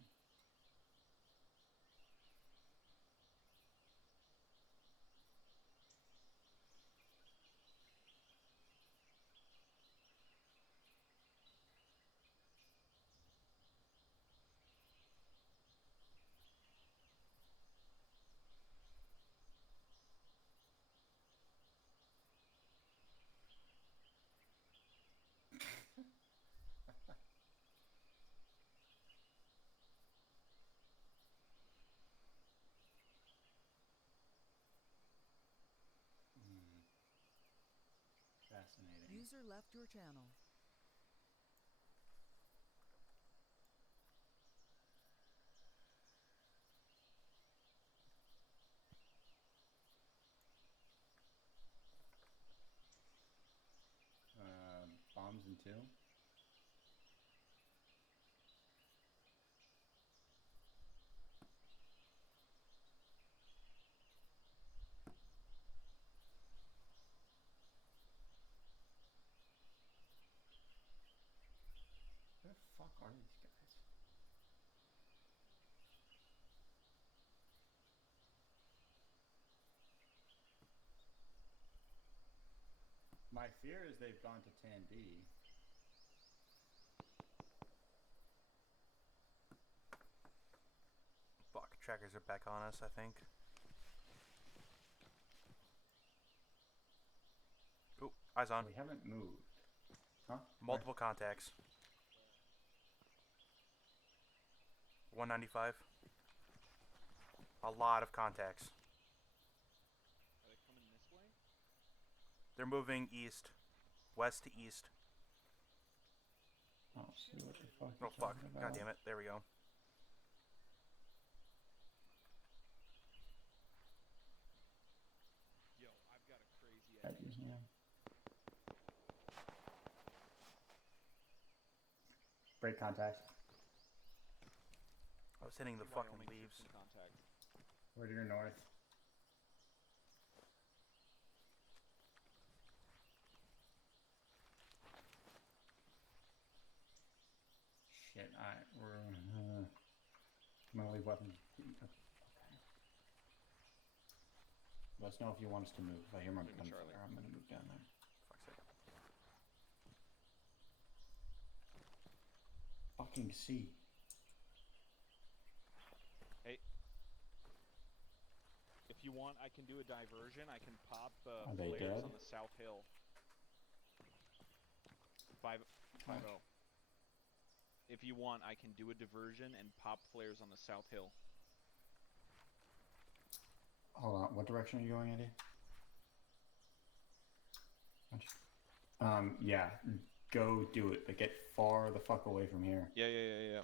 Fascinating. User left your channel. Bombs in 2. Where the fuck are these guys? My fear is they've gone to Tan B. Fuck, trackers are back on us, I think. Oop, eyes on. We haven't moved. Huh? Multiple contacts. 195. A lot of contacts. Are they coming this way? They're moving east. West to east. I don't see what the fuck Oh you're fuck. talking God about. damn it. There we go. Yo, I've got a crazy That idea. is, yeah. Break contact. I was hitting the See fucking Wyoming leaves. troops in contact. We're to your north. Shit, alright, I'm gonna leave weapons. Okay. Let us know if you want us to move. If I hear my Moving, gunfire, Charlie. I'm gonna move down there. Fuck's sake. Fucking C. Hey. If you want, I can do a diversion. I can pop Are they flares dead? on the south hill. 5-0. If you want, I can do a diversion and pop flares on the south hill. Hold on, what direction are you going, Eddie? Yeah, go do it, but get far the fuck away from here. Yeah.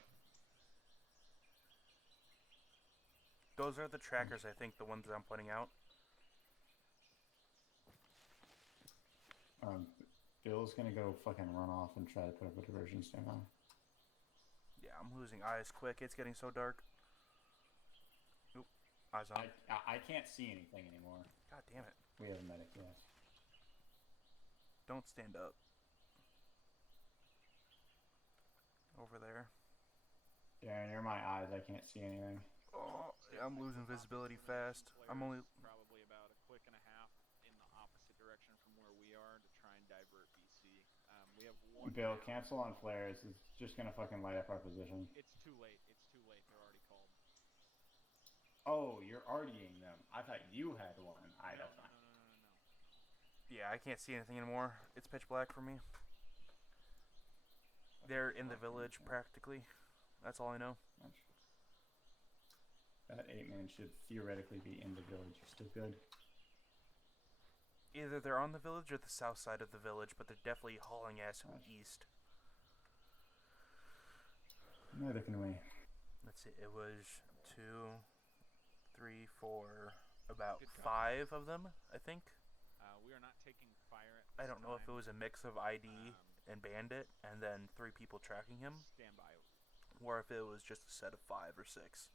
Those are the trackers, I think, the ones that I'm pointing out. Bill's gonna go fucking run off and try to put up a diversion stand on. Yeah, I'm losing eyes quick. It's getting so dark. Oop. Eyes on. I can't see anything anymore. God damn it. We have a medic, yes. Don't stand up. Over there. Yeah, near my eyes, I can't see anything. Oh, yeah, I'm losing visibility fast. I'm only... Probably about a click and a half in the opposite direction from where we are to try and divert BC. We have one. Bill, cancel on flares. It's just gonna fucking light up our position. It's too late. They're already called. Oh, you're RDing them. I thought you had one. That's fine. No. Yeah, I can't see anything anymore. It's pitch black for me. They're in the village, practically. That's all I know. That 8-man should theoretically be in the village. You're still good. Either they're on the village or the south side of the village, but they're definitely hauling ass east. Neither can we. Let's see, it was 2, 3, 4, about 5 of them, I think. We are not taking fire at I this don't know if it time. was a mix of ID and bandit, and then 3 people tracking him, Stand by. or if it was just a set of 5 or 6.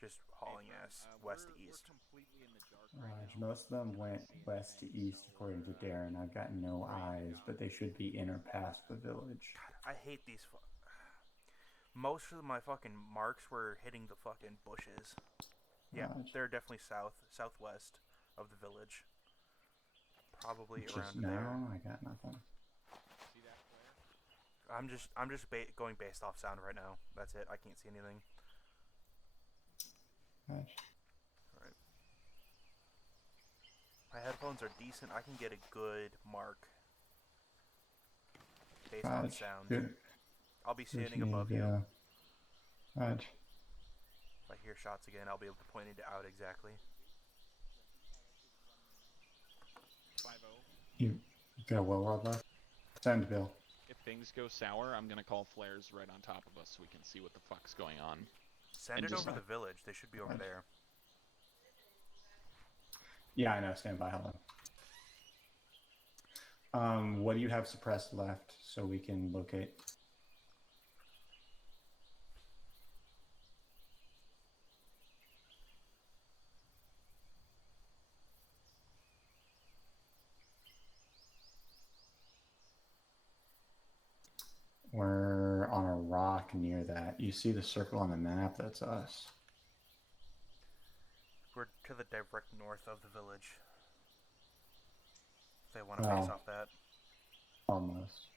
Just hauling ass west to east. We're completely in the dark Raj, most of them went west to east according to Darren. I've got no eyes, but they should be in or past the village. I hate these. most of my fucking marks were hitting the fucking bushes. Yeah, they're definitely southwest of the village. Probably Just around now, there. I got nothing. See that flare? I'm just going based off sound right now. That's it. I can't see anything. Nice. Alright. My headphones are decent. I can get a good mark based on sound. Good. I'll be Just standing above need, you. Right. If I hear shots again, I'll be able to point it out exactly. 5-0. You got a well rod left? Send, Bill. If things go sour, I'm gonna call flares right on top of us so we can see what the fuck's going on. Send it over the village. They should be over there. Yeah, I know. Stand by. Hold on. What do you have suppressed left so we can locate? We're on a rock near that. You see the circle on the map? That's us. We're to the direct north of the village. If they want to base off that. Almost.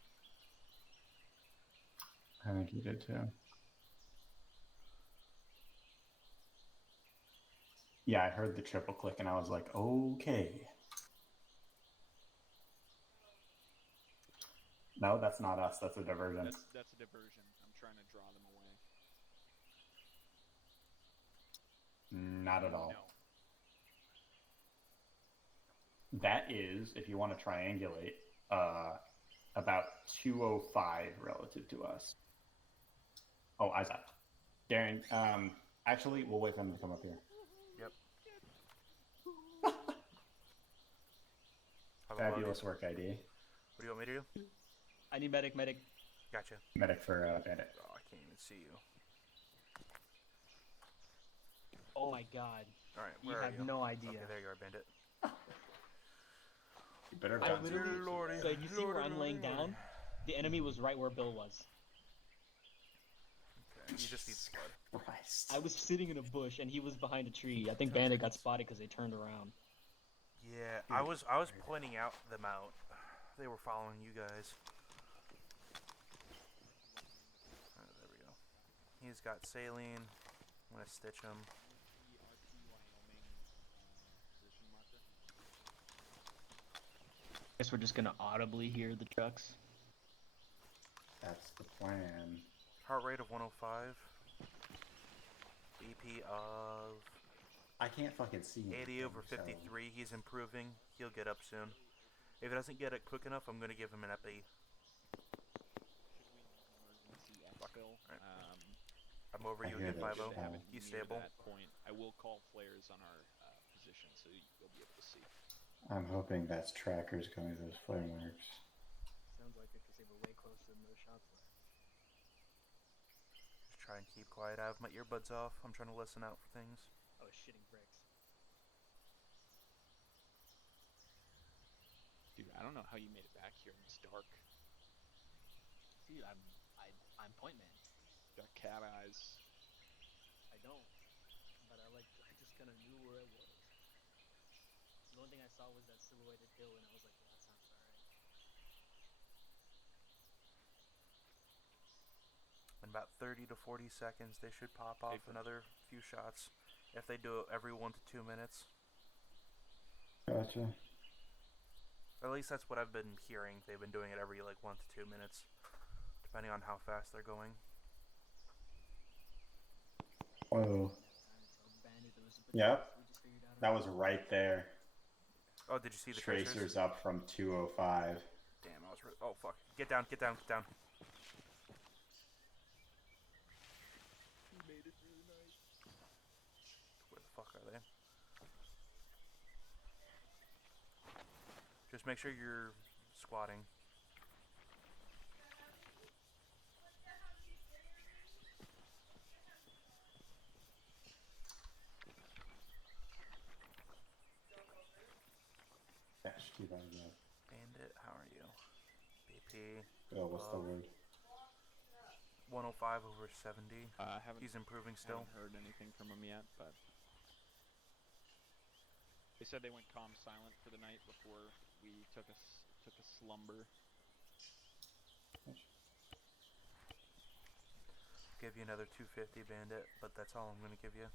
I think you did too. Yeah, I heard the triple click and I was like, okay. No, that's not us. That's a diversion. That's a diversion. I'm trying to draw them away. Not at all. No. That is, if you want to triangulate, about 205 relative to us. Oh, eyes up. Darren, actually, we'll wait for them to come up here. Yep. Fabulous work, ID. What do you want me to do? I need medic. Gotcha. Medic for Bandit. Oh, I can't even see you. Oh my god. Alright, You where are have you? no idea. Okay, there you are, Bandit. You better have I gotten literally, some- Lordy, so you see where I'm laying Lordy. down? The enemy was right where Bill was. Okay, you just need blood. Christ. I was sitting in a bush and he was behind a tree. I think Bandit got spotted because they turned around. Yeah, I was pointing them out. They were following you guys. Alright, there we go. He's got saline. I'm gonna stitch him. Guess we're just gonna audibly hear the trucks. That's the plan. Heart rate of 105. BP of I can't fucking see 80 over so- 53. He's improving. He'll get up soon. If he doesn't get it quick enough, I'm gonna give him an epi. Emergency exfil. I'm over I you hear again, that 5-0. shit. You Near stable? that point, I will call flares on our position so you'll be able to see. I'm hoping that's trackers going to those flare marks. Sounds like it because they were way closer than those shots were. Just try and keep quiet. I have my earbuds off. I'm trying to listen out for things. I was shitting bricks. Dude, I don't know how you made it back here in this dark. Dude, I'm point man. Got cat eyes. I don't, but I just kind of knew where I was. The only thing I saw was that silhouetted hill, and I was like, yeah, that sounds alright. In about 30 to 40 seconds, they should pop off another few shots. If they do it every 1 to 2 minutes. Gotcha. Or at least that's what I've been hearing. They've been doing it every like 1 to 2 minutes, depending on how fast they're going. Whoa. Yep. That was right there. Oh, did you see the tracers up from 205? Damn, I was. Oh fuck! Get down! Get down! Get down! He made it really nice. Where the fuck are they? Just make sure you're squatting. Bandit, how are you? BP. Oh, what's the word? 105 over 70. He's improving still. Haven't heard anything from him yet, but they said they went calm silent for the night before we took a slumber. Give you another 250, Bandit, but that's all I'm gonna give you.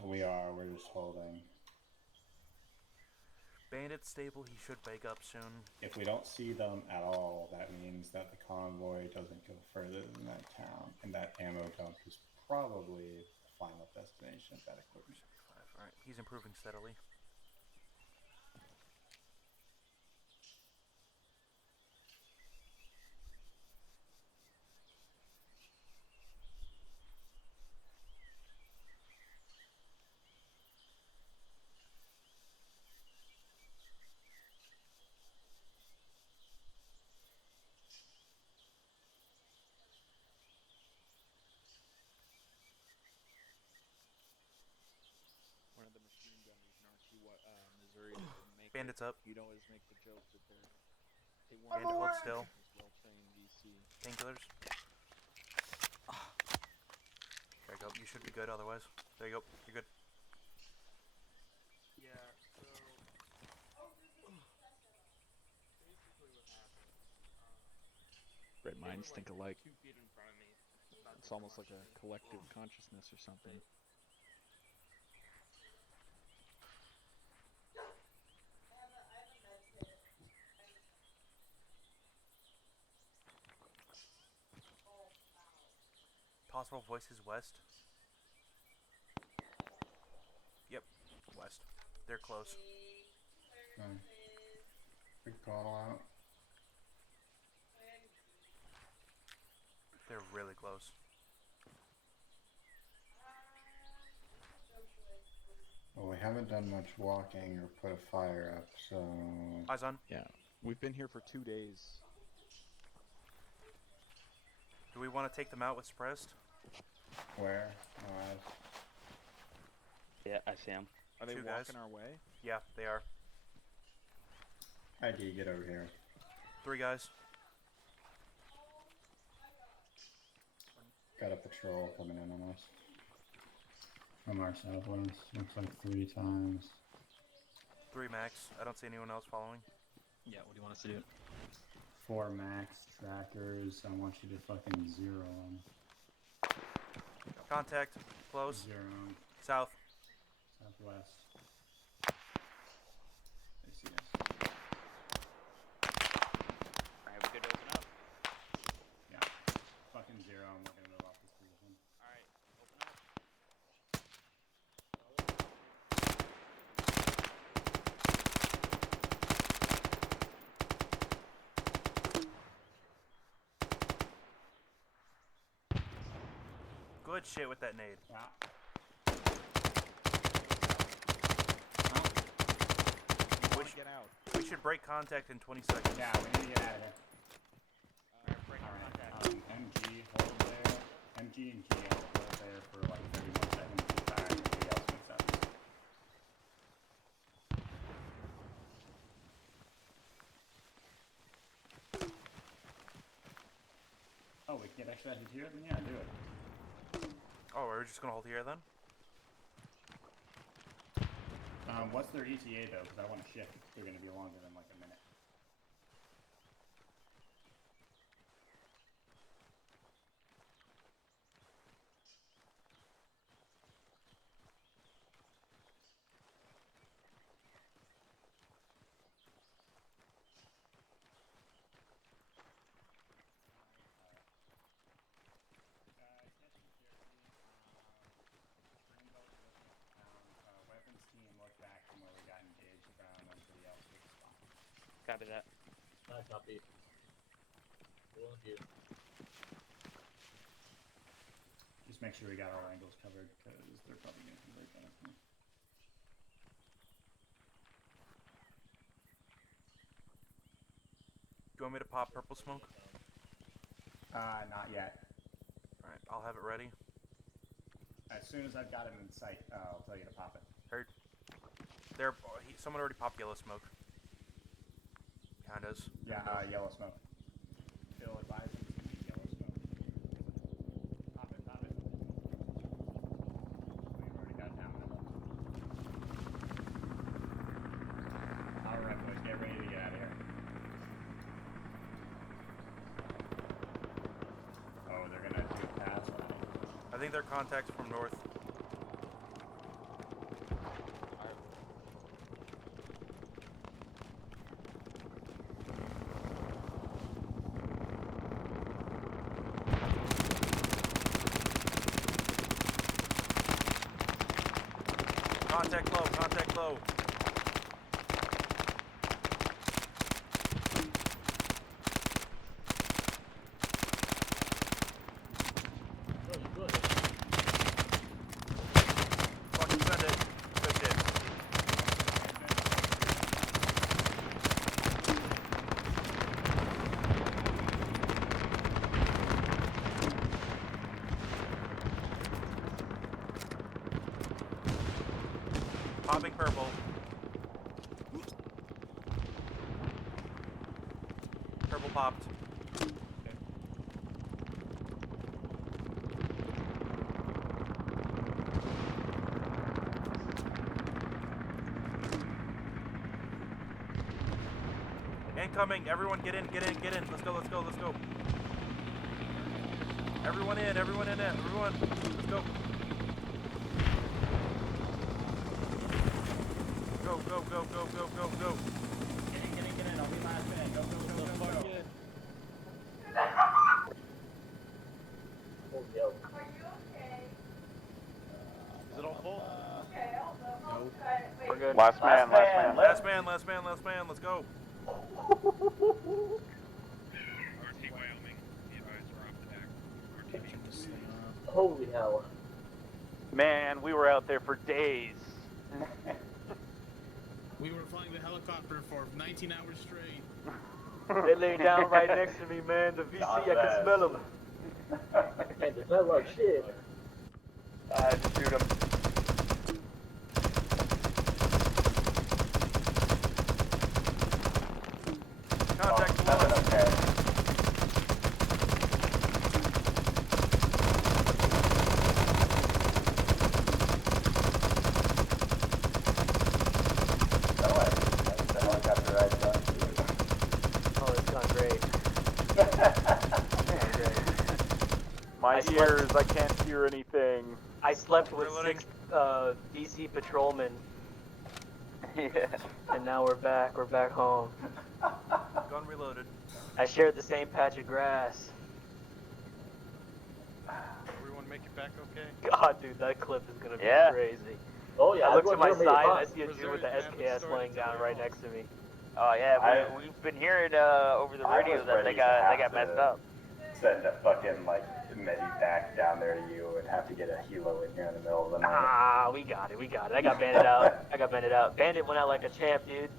We're just holding. Bandit's stable, he should wake up soon. If we don't see them at all, that means that the convoy doesn't go further than that town, and that ammo dump is probably the final destination of that equipment. Alright, he's improving steadily. One of the machine gunners in Missouri that didn't make Bandits it, up. He'd always make the joke that they Bandit, hold still. well trained DC. Painkillers. There you go. You should be good otherwise. There you go. You're good. Yeah, so basically what happened, Great they minds were, think like, alike. 2 feet in front of me. About It's to almost like launch a me. collective consciousness or something. Possible voices west. Yep, west. They're close. Big call out. They're really close. Well, we haven't done much walking or put a fire up, so... Eyes on. Yeah, we've been here for 2 days. Do we want to take them out with suppressed? Where? Yeah, I see him. Are they 2 walking guys. our way? Yeah, they are. ID, get over here. 3 guys. Got a patrol coming in on us. From our southwest. Looks like 3 times. 3 max. I don't see anyone else following. Yeah, what do you want us to do? 4 max trackers. I want you to fucking zero them. Contact. Close. Zero 'em. South. Southwest. They see us. Alright, we good to open up? Yeah. Fucking zero 'em. We're gonna move off this position. Alright, open up. Good shit with that nade. Yeah. Get out. We should break contact in 20 seconds. Yeah, we need to get out of here. Break contact. MG, hold there. MG and GL, hold there for like 30 more seconds. Everybody else moves up. Oh, we can get extracted here? Then yeah, do it. Oh, we're just gonna hold here then? What's their ETA though? Because I want to shift. They're going to be longer than like a minute. Weapons team, look back from where we got engaged around everybody else with the spot. Copy that. I copy. One of you. Just make sure we got all angles covered because they're probably going to be right at me. Do you want me to pop purple smoke? Not yet. Alright, I'll have it ready. As soon as I've got him in sight, I'll tell you to pop it. Heard. There, someone already popped yellow smoke. Behind us. Yeah, yellow smoke. Bill advised him to keep yellow smoke. getting their contacts from north. Contact low, contact low. Fucking send it. Good shit. Popping purple. Purple popped. Incoming! Everyone get in, get in, get in. Let's go, let's go, let's go. Everyone in, everyone in, everyone. Let's go. Go, go, go, go, go, go, go. Get in. I'll be last man. Go, go, go, go, go. Oh, yo. Is it all full? No. We're good. Last man, last man. Last man, last man, last man. Let's go. RT Wyoming, the advisor off the deck. RTV. Holy hell. Man, we were out there for days. We were flying the helicopter for 19 hours straight. They lay down right next to me, man. The VC, I can smell them. Man, they smell like shit. I had to shoot him. Contact That's below. okay. The helicopter ride's done. Oh, it's gone great. My I slept- ears, I can't hear anything. I slept with Reloading. 6 DC patrolmen, Yeah. and now we're back. We're back home. Gun reloaded. I shared the same patch of grass. Everyone make it back okay? God, dude, that clip is gonna be Yeah. crazy. Oh, yeah. I look to everyone my here made it side, fun. I see a dude with the SKS laying down right next to me. Oh yeah, we've been hearing over the radio that they got messed up. Send a fucking like medivac down there to you and have to get a helo in here in the middle of the night. Ah, we got it. I got banded out. Bandit went out like a champ, dude.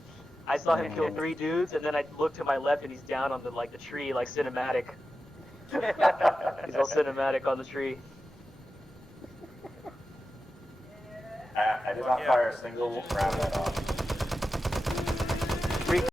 I saw him kill 3 dudes, and then I looked to my left, and he's down on the tree, like cinematic. He's all cinematic on the tree. I did not fire a single round that off.